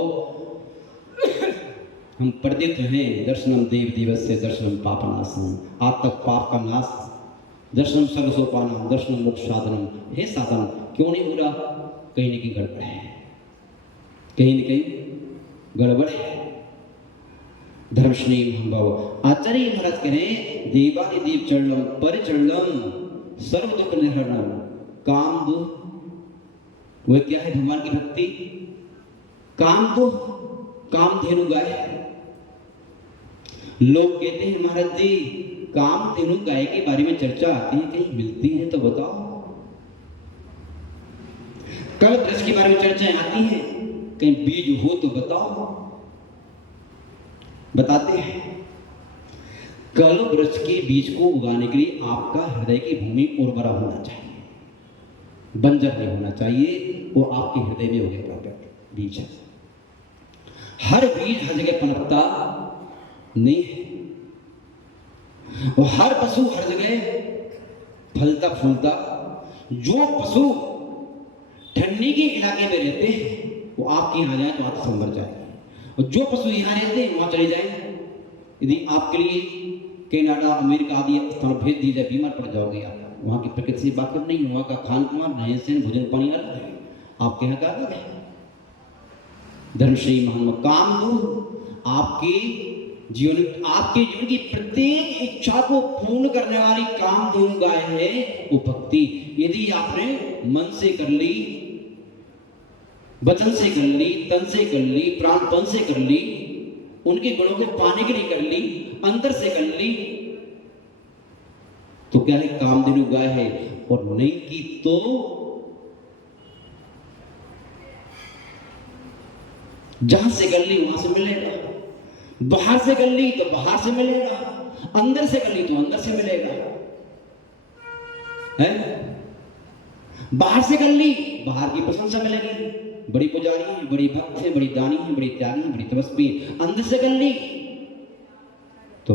हम प्रदित हैं, दर्शनम देव दिवस्य दर्शनम पापनाशनम, आज तक पाप का नाश, दर्शनम सर्वसोपानम, दर्शनम मोक्ष साधनम। हे साधन क्यों नहीं हो रहा? कहीं न कहीं गड़बड़ है, कहीं न कहीं गड़बड़ है। धर्मश्री भाव आचार्य महाराज करें, देवादिदेव चरणम परिचरणम सर्व दुख निहरणम, काम दुख वह क्या है? भगवान की भक्ति। काम दुख, कामधेनु गाय। लोग कहते हैं महाराज जी कामधेनु गाय के बारे में चर्चा आती है, कहीं मिलती है तो बताओ। कल वृक्ष के बारे में चर्चाएं आती हैं, कहीं बीज हो तो बताओ। बताते हैं कल वृक्ष के बीज को उगाने के लिए आपका हृदय की भूमि उर्वरा होना चाहिए, बंजर नहीं होना चाहिए। वो आपके हृदय में हो गया बीज। हर बीज हर जगह पनपता नहीं है, और हर पशु हर जगह फलता फूलता। जो पशु ठंडी के इलाके में रहते हैं वो आपके यहाँ जाए तो आप संभर जाए, और जो पशु यहाँ रहते हैं वहां चले जाए। यदि आपके लिए कनाडा अमेरिका आदि स्थान भेज दिया जाए, बीमार पड़ जाओगे आप। वहाँ की प्रकृति से वाकिफ नहीं, वहाँ का खान पान रहन सहन भोजन पानी अलग है, आपके यहाँ का अलग है। धर्मश्री महान काम दो, आपके जीवन की प्रत्येक इच्छा को पूर्ण करने वाली काम दो गाय है वो भक्ति। यदि आपने मन से कर ली, वचन से कर ली, तन से कर ली, प्राणपन से कर ली, उनके गुणों को पाने के लिए कर ली, अंदर से कर ली, तो क्या है? कामधेनु गाय है। और नहीं की तो जहां से कर ली वहां से मिलेगा, बाहर से कर ली तो बाहर से मिलेगा, अंदर से कर ली तो अंदर से मिलेगा। है बाहर से कर ली, बाहर की प्रशंसा मिलेगी, बड़ी पुजारी है, बड़ी भक्त है, बड़ी दानी है, बड़ी त्यागी है, बड़ी तपस्वी। अंदर से कर ली तो,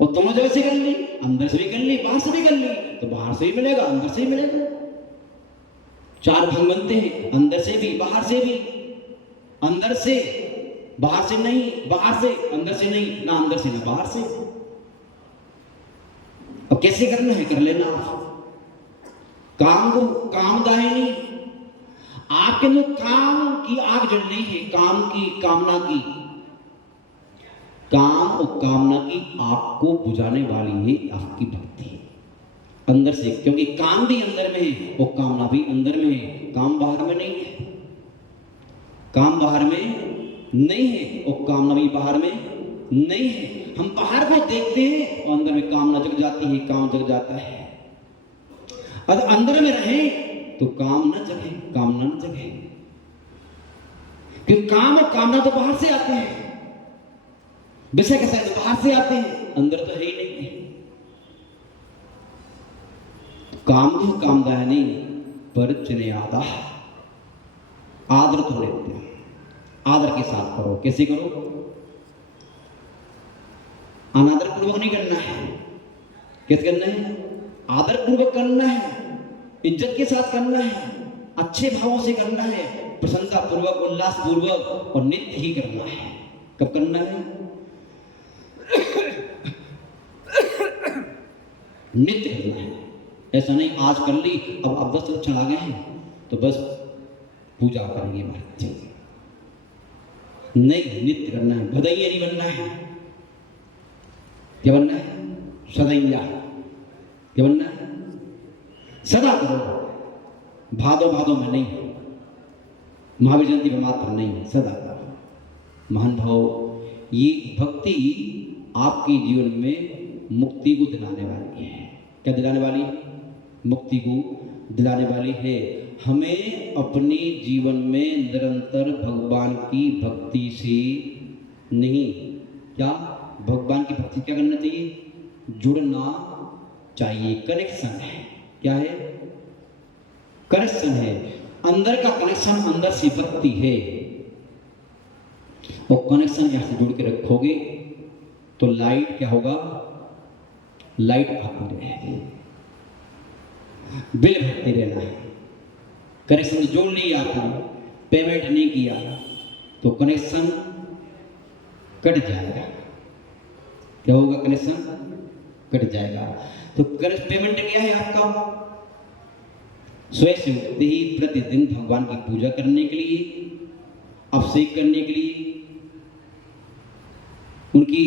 और दोनों जगह से कर ली, अंदर से भी कर ली, बाहर से भी कर ली, तो बाहर से भी मिलेगा, अंदर से भी मिलेगा। 4 भाग बनते हैं, अंदर से भी, बाहर से भी। अंदर से बाहर से नहीं, बाहर से अंदर से नहीं, ना अंदर से ना बाहर से। अब कैसे करना है? कर लेना आप। काम को कामदायिनी, आपके अंदर काम की आग जलनी है, काम की कामना की, काम और कामना की आग को बुझाने वाली है आपकी भक्ति अंदर से। क्योंकि काम भी अंदर में है और कामना भी अंदर में है, काम बाहर में नहीं है। काम बाहर में नहीं है और कामना भी बाहर में नहीं है। हम बाहर को देखते हैं और अंदर में कामना जग जाती है, काम जग जाता है। अगर अंदर में रहे तो काम न जगे, कामना न जगे। क्योंकि काम और कामना तो बाहर से आते हैं, विषय कैसा है तो बाहर से आते हैं, अंदर तो है ही नहीं है। काम जो कामदायिनी पर चले आता, आदर तो लेते हैं, आदर के साथ करो। कैसे करो? अनादर पूर्वक नहीं करना है। कैसे करना है? आदर पूर्वक करना है, इज्जत के साथ करना है, अच्छे भावों से करना है, प्रसन्नता पूर्वक, उल्लास पूर्वक और नित्य ही करना है। कब करना है? नित्य करना है। ऐसा नहीं आज कर ली, अब 10 लक्षण आ गए हैं तो बस पूजा करेंगे महाराज। नहीं, नित्य करना है, भदैया नहीं बनना है। क्या बनना है? सदैया। क्या बनना है? सदा करो, भादो भादो में नहीं। महावीर जयंती में मात्र नहीं, सदा का। महान भाव, ये भक्ति आपके जीवन में मुक्ति को दिलाने वाली है। क्या दिलाने वाली? मुक्ति को दिलाने वाली है। हमें अपने जीवन में निरंतर भगवान की भक्ति से नहीं, क्या भगवान की भक्ति क्या करना चाहिए? जुड़ना चाहिए। कनेक्शन है। क्या है? कनेक्शन है। अंदर का कनेक्शन, अंदर से भक्ति है। और कनेक्शन यहां से जुड़ के रखोगे तो लाइट क्या होगा? लाइट आती रहेगी, बिल भरते रहना है। कनेक्शन जोड़ लिया आपने, पेमेंट नहीं किया तो कनेक्शन कट जाएगा। क्या होगा? कनेक्शन कट जाएगा। तो पेमेंट क्या है आपका? स्वयं से उठते ही प्रतिदिन भगवान की पूजा करने के लिए, अभिषेक करने के लिए, उनकी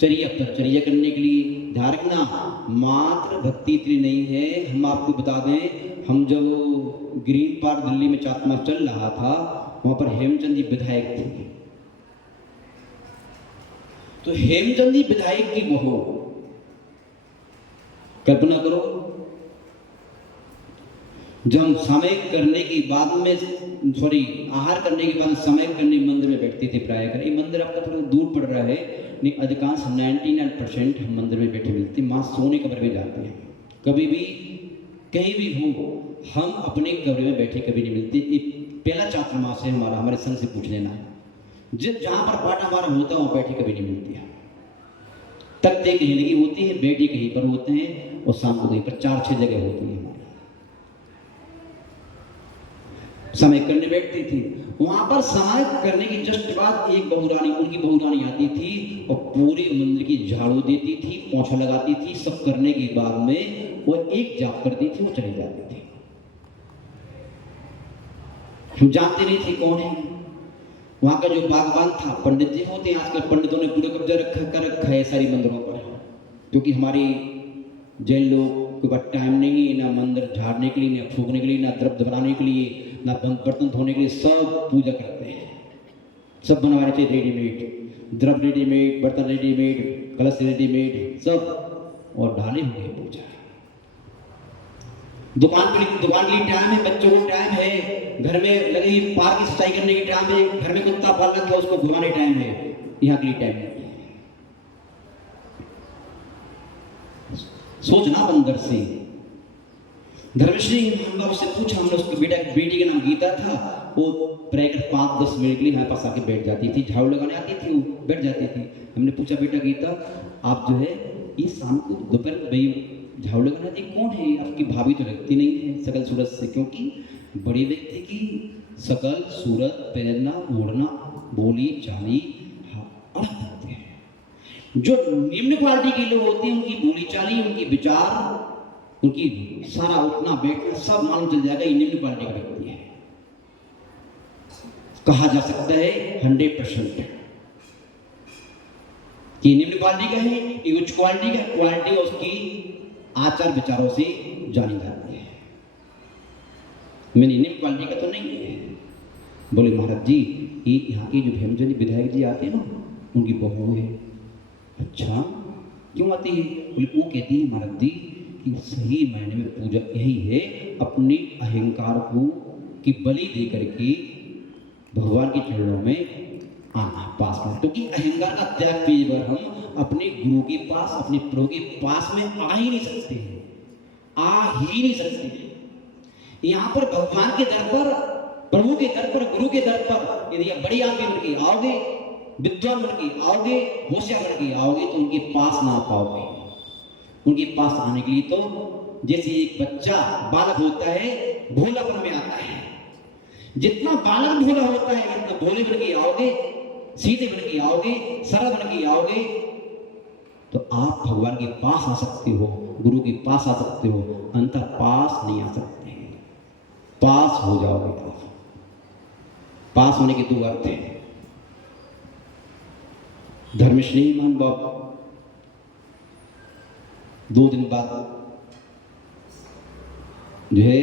चर्या पर चर्या करने के लिए। ध्यान रखना, मात्र भक्ति इतनी नहीं है। हम आपको बता दें, हम जब ग्रीन पार्क दिल्ली में चातमा चल रहा था, वहां पर हेमचंद जी विधायक थे। तो हेमचंद जी विधायक की बहू, कल्पना करो, जब हम सामयिक करने के बाद में, आहार करने के बाद सामयिक करने मंदिर में बैठते थे प्राय कर। ये मंदिर आपका थोड़ा दूर पड़ रहा है, नहीं अधिकांश 99% हम मंदिर में बैठे मिलते हैं। माँ सोने कमरे में जाते हैं। कभी भी कहीं भी हो, हम अपने कमरे में बैठे कभी नहीं मिलते। ये पहला चातुर्मास है हमारा, हमारे संघ से पूछ लेना है। जहाँ पर पाठ हमारा होता है वहाँ बैठे कभी नहीं मिलती है। तख्ते कहीं लगी होती है, बैठे कहीं पर होते हैं, और शाम को कहीं पर 4-6 जगह होती है। समय करने बैठती थी, वहां पर समय करने की जस्ट बाद एक बहुरानी, उनकी बहुरानी आती थी और पूरे मंदिर की झाड़ू देती थी, पोंछा लगाती थी। सब करने के बाद में वो एक जाप करती थी, वो चली जाती थी। हम जानते नहीं थे कौन है। वहां का जो बागबान था, पंडित जी होते हैं, आजकल पंडितों ने पूरा कब्जा रखा है सारी मंदिरों पर, क्योंकि हमारी जैन लोग के पास टाइम नहीं है, ना मंदिर झाड़ने के लिए, ना फूकने के लिए, ना द्रव्य बनाने के लिए, ना बर्तन धोने के लिए। सब पूजा करते हैं, सब बनवाने चाहिए रेडीमेड, द्रव्य रेडीमेड, बर्तन रेडीमेड, कलश रेडीमेड, सब। और ढाले हुए पूजा। दुकान के लिए टाइम है, बच्चों को टाइम है, घर में लगी पार्क की सफाई करने की टाइम है, घर में कुत्ता पाल रखा है उसको घुमाने टाइम है, यहाँ के लिए टाइम नहीं है। सोचना अंदर से। धर्मश्री हमने उससे पूछा, हमने उसके बेटी का नाम गीता था, वो प्राय 5-10 मिनट के लिए हमारे पास आके बैठ जाती थी, झाड़ू लगाने आती थी, वो बैठ जाती थी। हमने पूछा, बेटा गीता, आप जो है ये शाम को दोपहर भाई झाड़ू लगाना थी, कौन है? आपकी भाभी तो लगती नहीं है सकल सूरत से, क्योंकि बड़े व्यक्ति की सकल सूरत, पहनना, ओढ़ना, बोली चाली अलग होते हैं। जो निम्न क्वालिटी के लोग होते हैं, उनकी बोली चाली, उनकी विचार, उनकी सारा उठना बैठना सब मालूम चल जाएगा, ये निम्न क्वालिटी का व्यक्ति है। कहा जा सकता है 100% कि निम्न क्वालिटी का है, ये उच्च क्वालिटी का। क्वालिटी उसकी आचार विचारों से जानी जाती है। मैंने निम्न क्वालिटी का तो नहीं है। बोले महाराज जी, ये यहाँ के जो हेमचंद विधायक जी आते हैं ना, उनकी बहू है। अच्छा, क्यों आती है? बोले वो कहती है महाराज जी कि सही मायने में पूजा यही है, अपने अहंकार को की बलि दे करके भगवान के चरणों में आना, पास में। क्योंकि अहंकार का त्याग किए बगैर हम अपने गुरु के पास, अपने प्रभु के पास में आ ही नहीं सकते हैं, आ ही नहीं सकते। यहाँ पर भगवान के दर पर, प्रभु के दर पर, गुरु के दर पर यदि आप बड़ी आदमी बन के आओगे, विद्वान बन के आओगे, होशियार बन के आओगे, तो उनके पास ना आ पाओगे। उनके पास आने के लिए तो जैसे एक बच्चा बालक होता है, भोलापन में आता है। जितना बालक भोला होता है, उतना भोले बन के आओगे, सीधे बन के आओगे, सरल बन के आओगे, तो आप भगवान के पास आ सकते हो, गुरु के पास आ सकते हो। अंतर पास नहीं आ सकते, पास हो जाओगे आप। पास होने के 2 अर्थ हैं। धर्मश्री मान बाप 2 दिन बाद जो है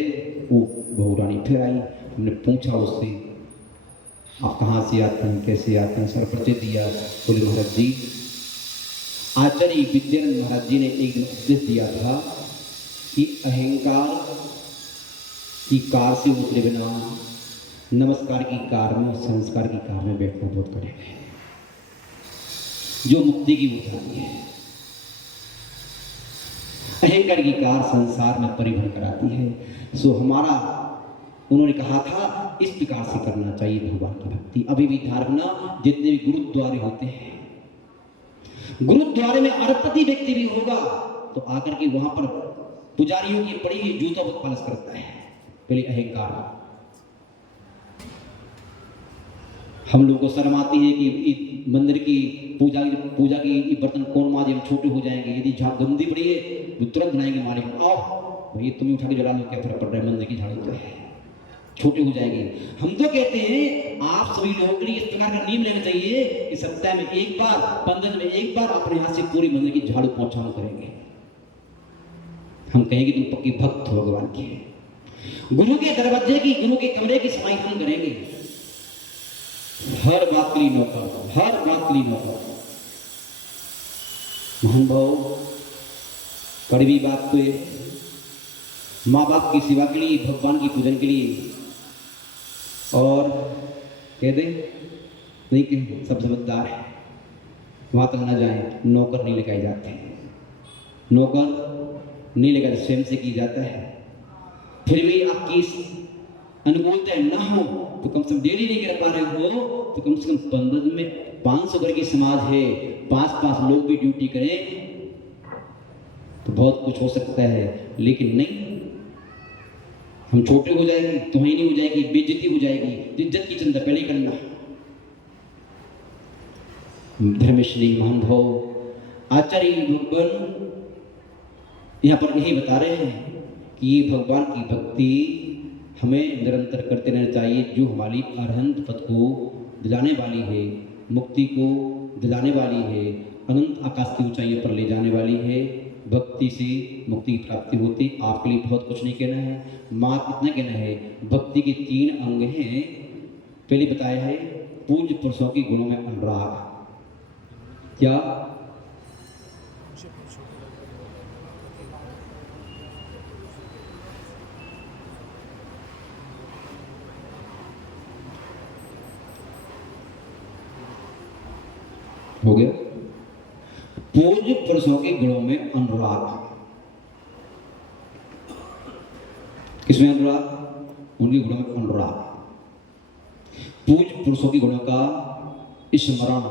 वो बहुरानी फिर आई। हमने पूछा उससे, आप कहाँ से आते हैं, कैसे आते हैं, सर परिचय दिया। बोले महाराज जी, आचार्य विद्यानंद महाराज जी ने एक दिन उपदेश दिया था कि अहंकार की कार से उतरे बिना नमस्कार की कार में, संस्कार की कार में बैठना बहुत कठिन है। जो मुक्ति की उठाती है, अहंकार की कार संसार में परिवहन कराती है। सो हमारा, उन्होंने कहा था इस प्रकार से करना चाहिए भगवान की भक्ति। अभी भी धारणा, जितने भी गुरुद्वारे होते हैं, गुरुद्वारे में अरबपति व्यक्ति भी होगा तो आकर के वहां पर पुजारियों की पड़ी हुई जूता बहुत पालस करता है। पहले अहंकार, हम लोग को शर्म आती है कि मंदिर की पूजा की बर्तन कौन माजे, हम छोटे हो जाएंगे। यदि झाड़ गंदी पड़ी है तो तुरंत बनाएंगे मालिक, आओ भाई तुम्हें उठा के जला लो, क्या फर्क पड़ रहा है, मंदिर की झाड़ू तो है, छोटे हो जाएंगे। हम तो कहते हैं आप सभी लोगों के लिए इस प्रकार का नियम लेना चाहिए कि सप्ताह में एक बार, 15 दिन में एक बार अपने हाथ से पूरी मंदिर की झाड़ू पहुंचाना करेंगे। हम कहेंगे तुम पक्की भक्त हो भगवान की, गुरु के दरवाजे की, गुरु के कमरे की सफाई हम करेंगे। हर बात के लिए नौकर, हर बात के लिए नौकर। महान भाव, कड़वी बात तो है, माँ बाप की सेवा के लिए, भगवान की पूजन के लिए, और कह दे नहीं कि सब समझदार है, वहां तक न जाए, नौकर नहीं लगाए जाते, नौकर नहीं लगाए, स्वयं से की जाता है। फिर भी आपकी अनुकूलता न हो तो कम से कम डेली नहीं कर पा रहे हो तो कम से कम 15 दिन में 500 घर की समाज है, 5 लोग भी ड्यूटी करें तो बहुत कुछ हो सकता है। लेकिन नहीं, हम छोटे हो जाएंगे, तुम्हें नहीं हो जाएगी, बेइज्जती हो जाएगी, तो इज्जत की चिंता पहले करना। धर्मेश्वरी महान भाव आचार्य भगवान यहाँ पर यही बता रहे हैं कि ये भगवान की भक्ति हमें निरंतर करते रहना चाहिए, जो हमारी अरहंत पद को दिलाने वाली है, मुक्ति को दिलाने वाली है, अनंत आकाश की ऊंचाइयों पर ले जाने वाली है। भक्ति से मुक्ति की प्राप्ति होती। आपके लिए बहुत कुछ नहीं कहना है, माँ इतना कहना है, भक्ति के 3 अंग हैं। पहले बताया है पूज्य पुरुषों के गुणों में अनुराग। क्या? हो गया? पूज्य पुरुषों के गुणों में अनुराग। किसमें अनुराग? उनके गुणों में अनुराग। पूज्य पुरुषों के गुणों का स्मरण,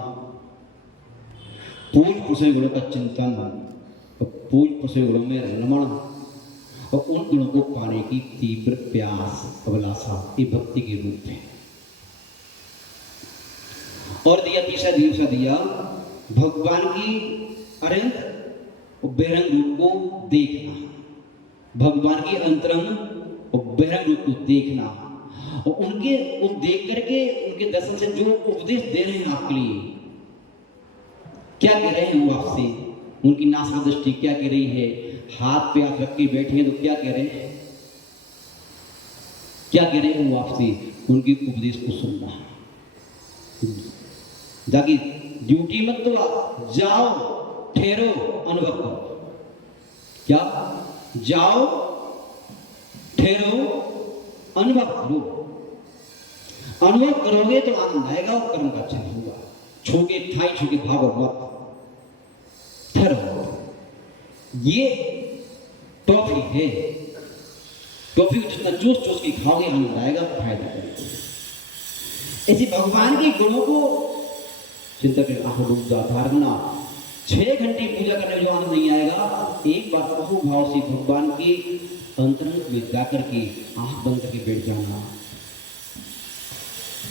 पूज्य पुरुषों के गुणों का चिंतन, और पूज्य पुरुषों के गुणों में रमण, और उन गुणों को पाने की तीव्र प्यास, अभिलाषा, ये भक्ति के रूप है। और दिया तीसरा दिया भगवान की अनंत और बहिरंग रूप को देखना, भगवान की अंतरंग और बहिरंग रूप को देखना, और उनके वो देख करके उनके दर्शन से जो उपदेश दे रहे हैं आपके लिए, क्या कह रहे हैं वो आपसे, उनकी नासक दृष्टि क्या कह रही है, हाथ पे हाथ रख के बैठे हैं तो क्या कह रहे हैं, क्या कह रहे हैं वो आपसे, उनके उपदेश को सुनना। जाके ड्यूटी मत दो, जाओ ठहरो अनुभव करो। क्या? जाओ ठहरो अनुभव करो। अनुभव करोगे तो आनंद आएगा और कर्म का अच्छा होगा। छोके ठाई छोके भागो मत, ठहरो। ये टॉफी है, टॉफी को जितना चूस चूस के खाओगे आनंद आएगा, फायदा करेगा। ऐसे भगवान के गुणों को चिंता के धारणा 6 घंटे पूजा करने में जो आनंद नहीं आएगा, एक बार अहोभाव से भगवान के अंतरंग में जाकर के आंख बंद करके बैठ जाना,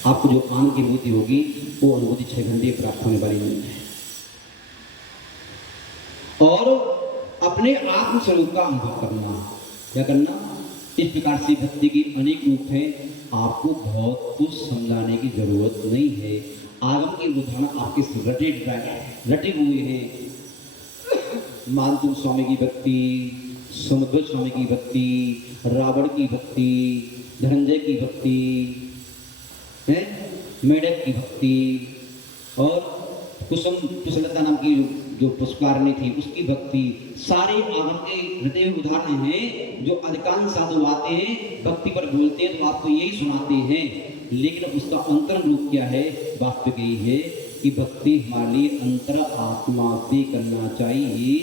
आपको जो आनंद की अनुभूति होगी वो अनुभूति 6 घंटे प्राप्त होने वाली नहीं है। और अपने आत्म स्वरूप का अनुभव करना, क्या करना? इस प्रकार से भक्ति की अनेक रूप हैं, आपको बहुत कुछ समझाने की जरूरत नहीं है। आगम के उदाहरण आपके रटे हुए हैं। मानतुम स्वामी की भक्ति, समुद्र स्वामी की भक्ति, रावण की भक्ति, धनंजय की भक्ति है, मेढक की भक्ति और कुसलता नाम की जो पुष्पारणी थी उसकी भक्ति, सारे आगम के हृदय में उदाहरण हैं जो अधिकांश साधु आते हैं भक्ति पर बोलते हैं तो आपको यही सुनाते हैं, लेकिन उसका अंतर रूप क्या है? वास्तविक यही है कि भक्ति हमारे लिए अंतर आत्मा से करना चाहिए,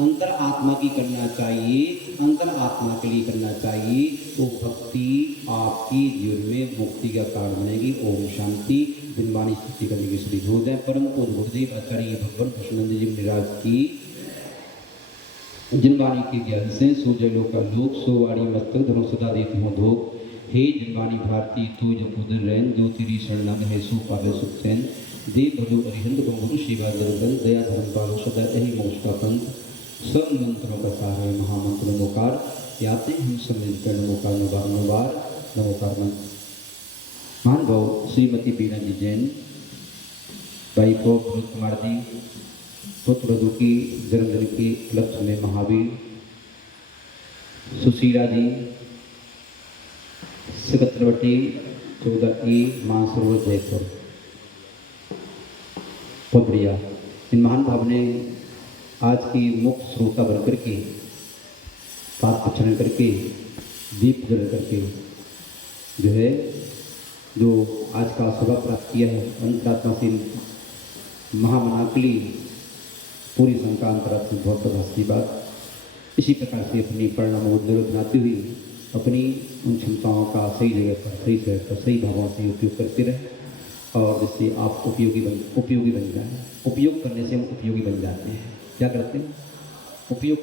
अंतर आत्मा की करना चाहिए, अंतर आत्मा के लिए करना चाहिए, तो भक्ति आपकी जीवन में मुक्ति का कारण बनेगी। ओम शांति। दिनवाणी स्तुति करने की सुधि हो जाए। परम पूज्य गुरुदेव आचार्य भगवान कृष्णानंद जी महाराज की जिनवाणी के ज्ञान से सूर्य लोका लोक सोवाणी मस्तक धर्म सदा देत हो धोक। हे जिनवाणी भारती तू जो उदर रैन जो तेरी शरणम है सो पावे सुख सैन। देव भलो अरिहंत गुरु शिवा दर्शन दया धर्म पालो सदा यही मोक्ष का पंथ। सब मंत्रों का सार है महामंत्र नमोकार। याते हम सब मिलकर नमोकार नवार नमोकार मंत्र। महानुभाव श्रीमती बीना जी जैन, भाई को भरत कुमार जी, पुत्र वधू की जन्मदिन के उपलक्ष्य में महावीर, सुशीला जी, सिकंदरवटी 14E मानसरोवर जयपुर। बहुत बढ़िया। इन महान भाव ने आज की मुख्य श्रोता बनकर के पाठ प्रचरण करके दीप जल करके जो है जो आज का सबक प्राप्त किया है अंतरात्मा से महामनाकली पूरी संका अंतरात्मा बहुत बहुत आशीर्वाद। इसी प्रकार से अपनी परिणाम उद्योग बनाती हुई अपनी उन क्षमताओं का सही जगह पर सही जगह पर सही भावों से उपयोग करते रहे और जिससे आप उपयोगी बन जाए। उपयोग करने से हम उपयोगी बन जाते हैं। क्या करते हैं? उपयोग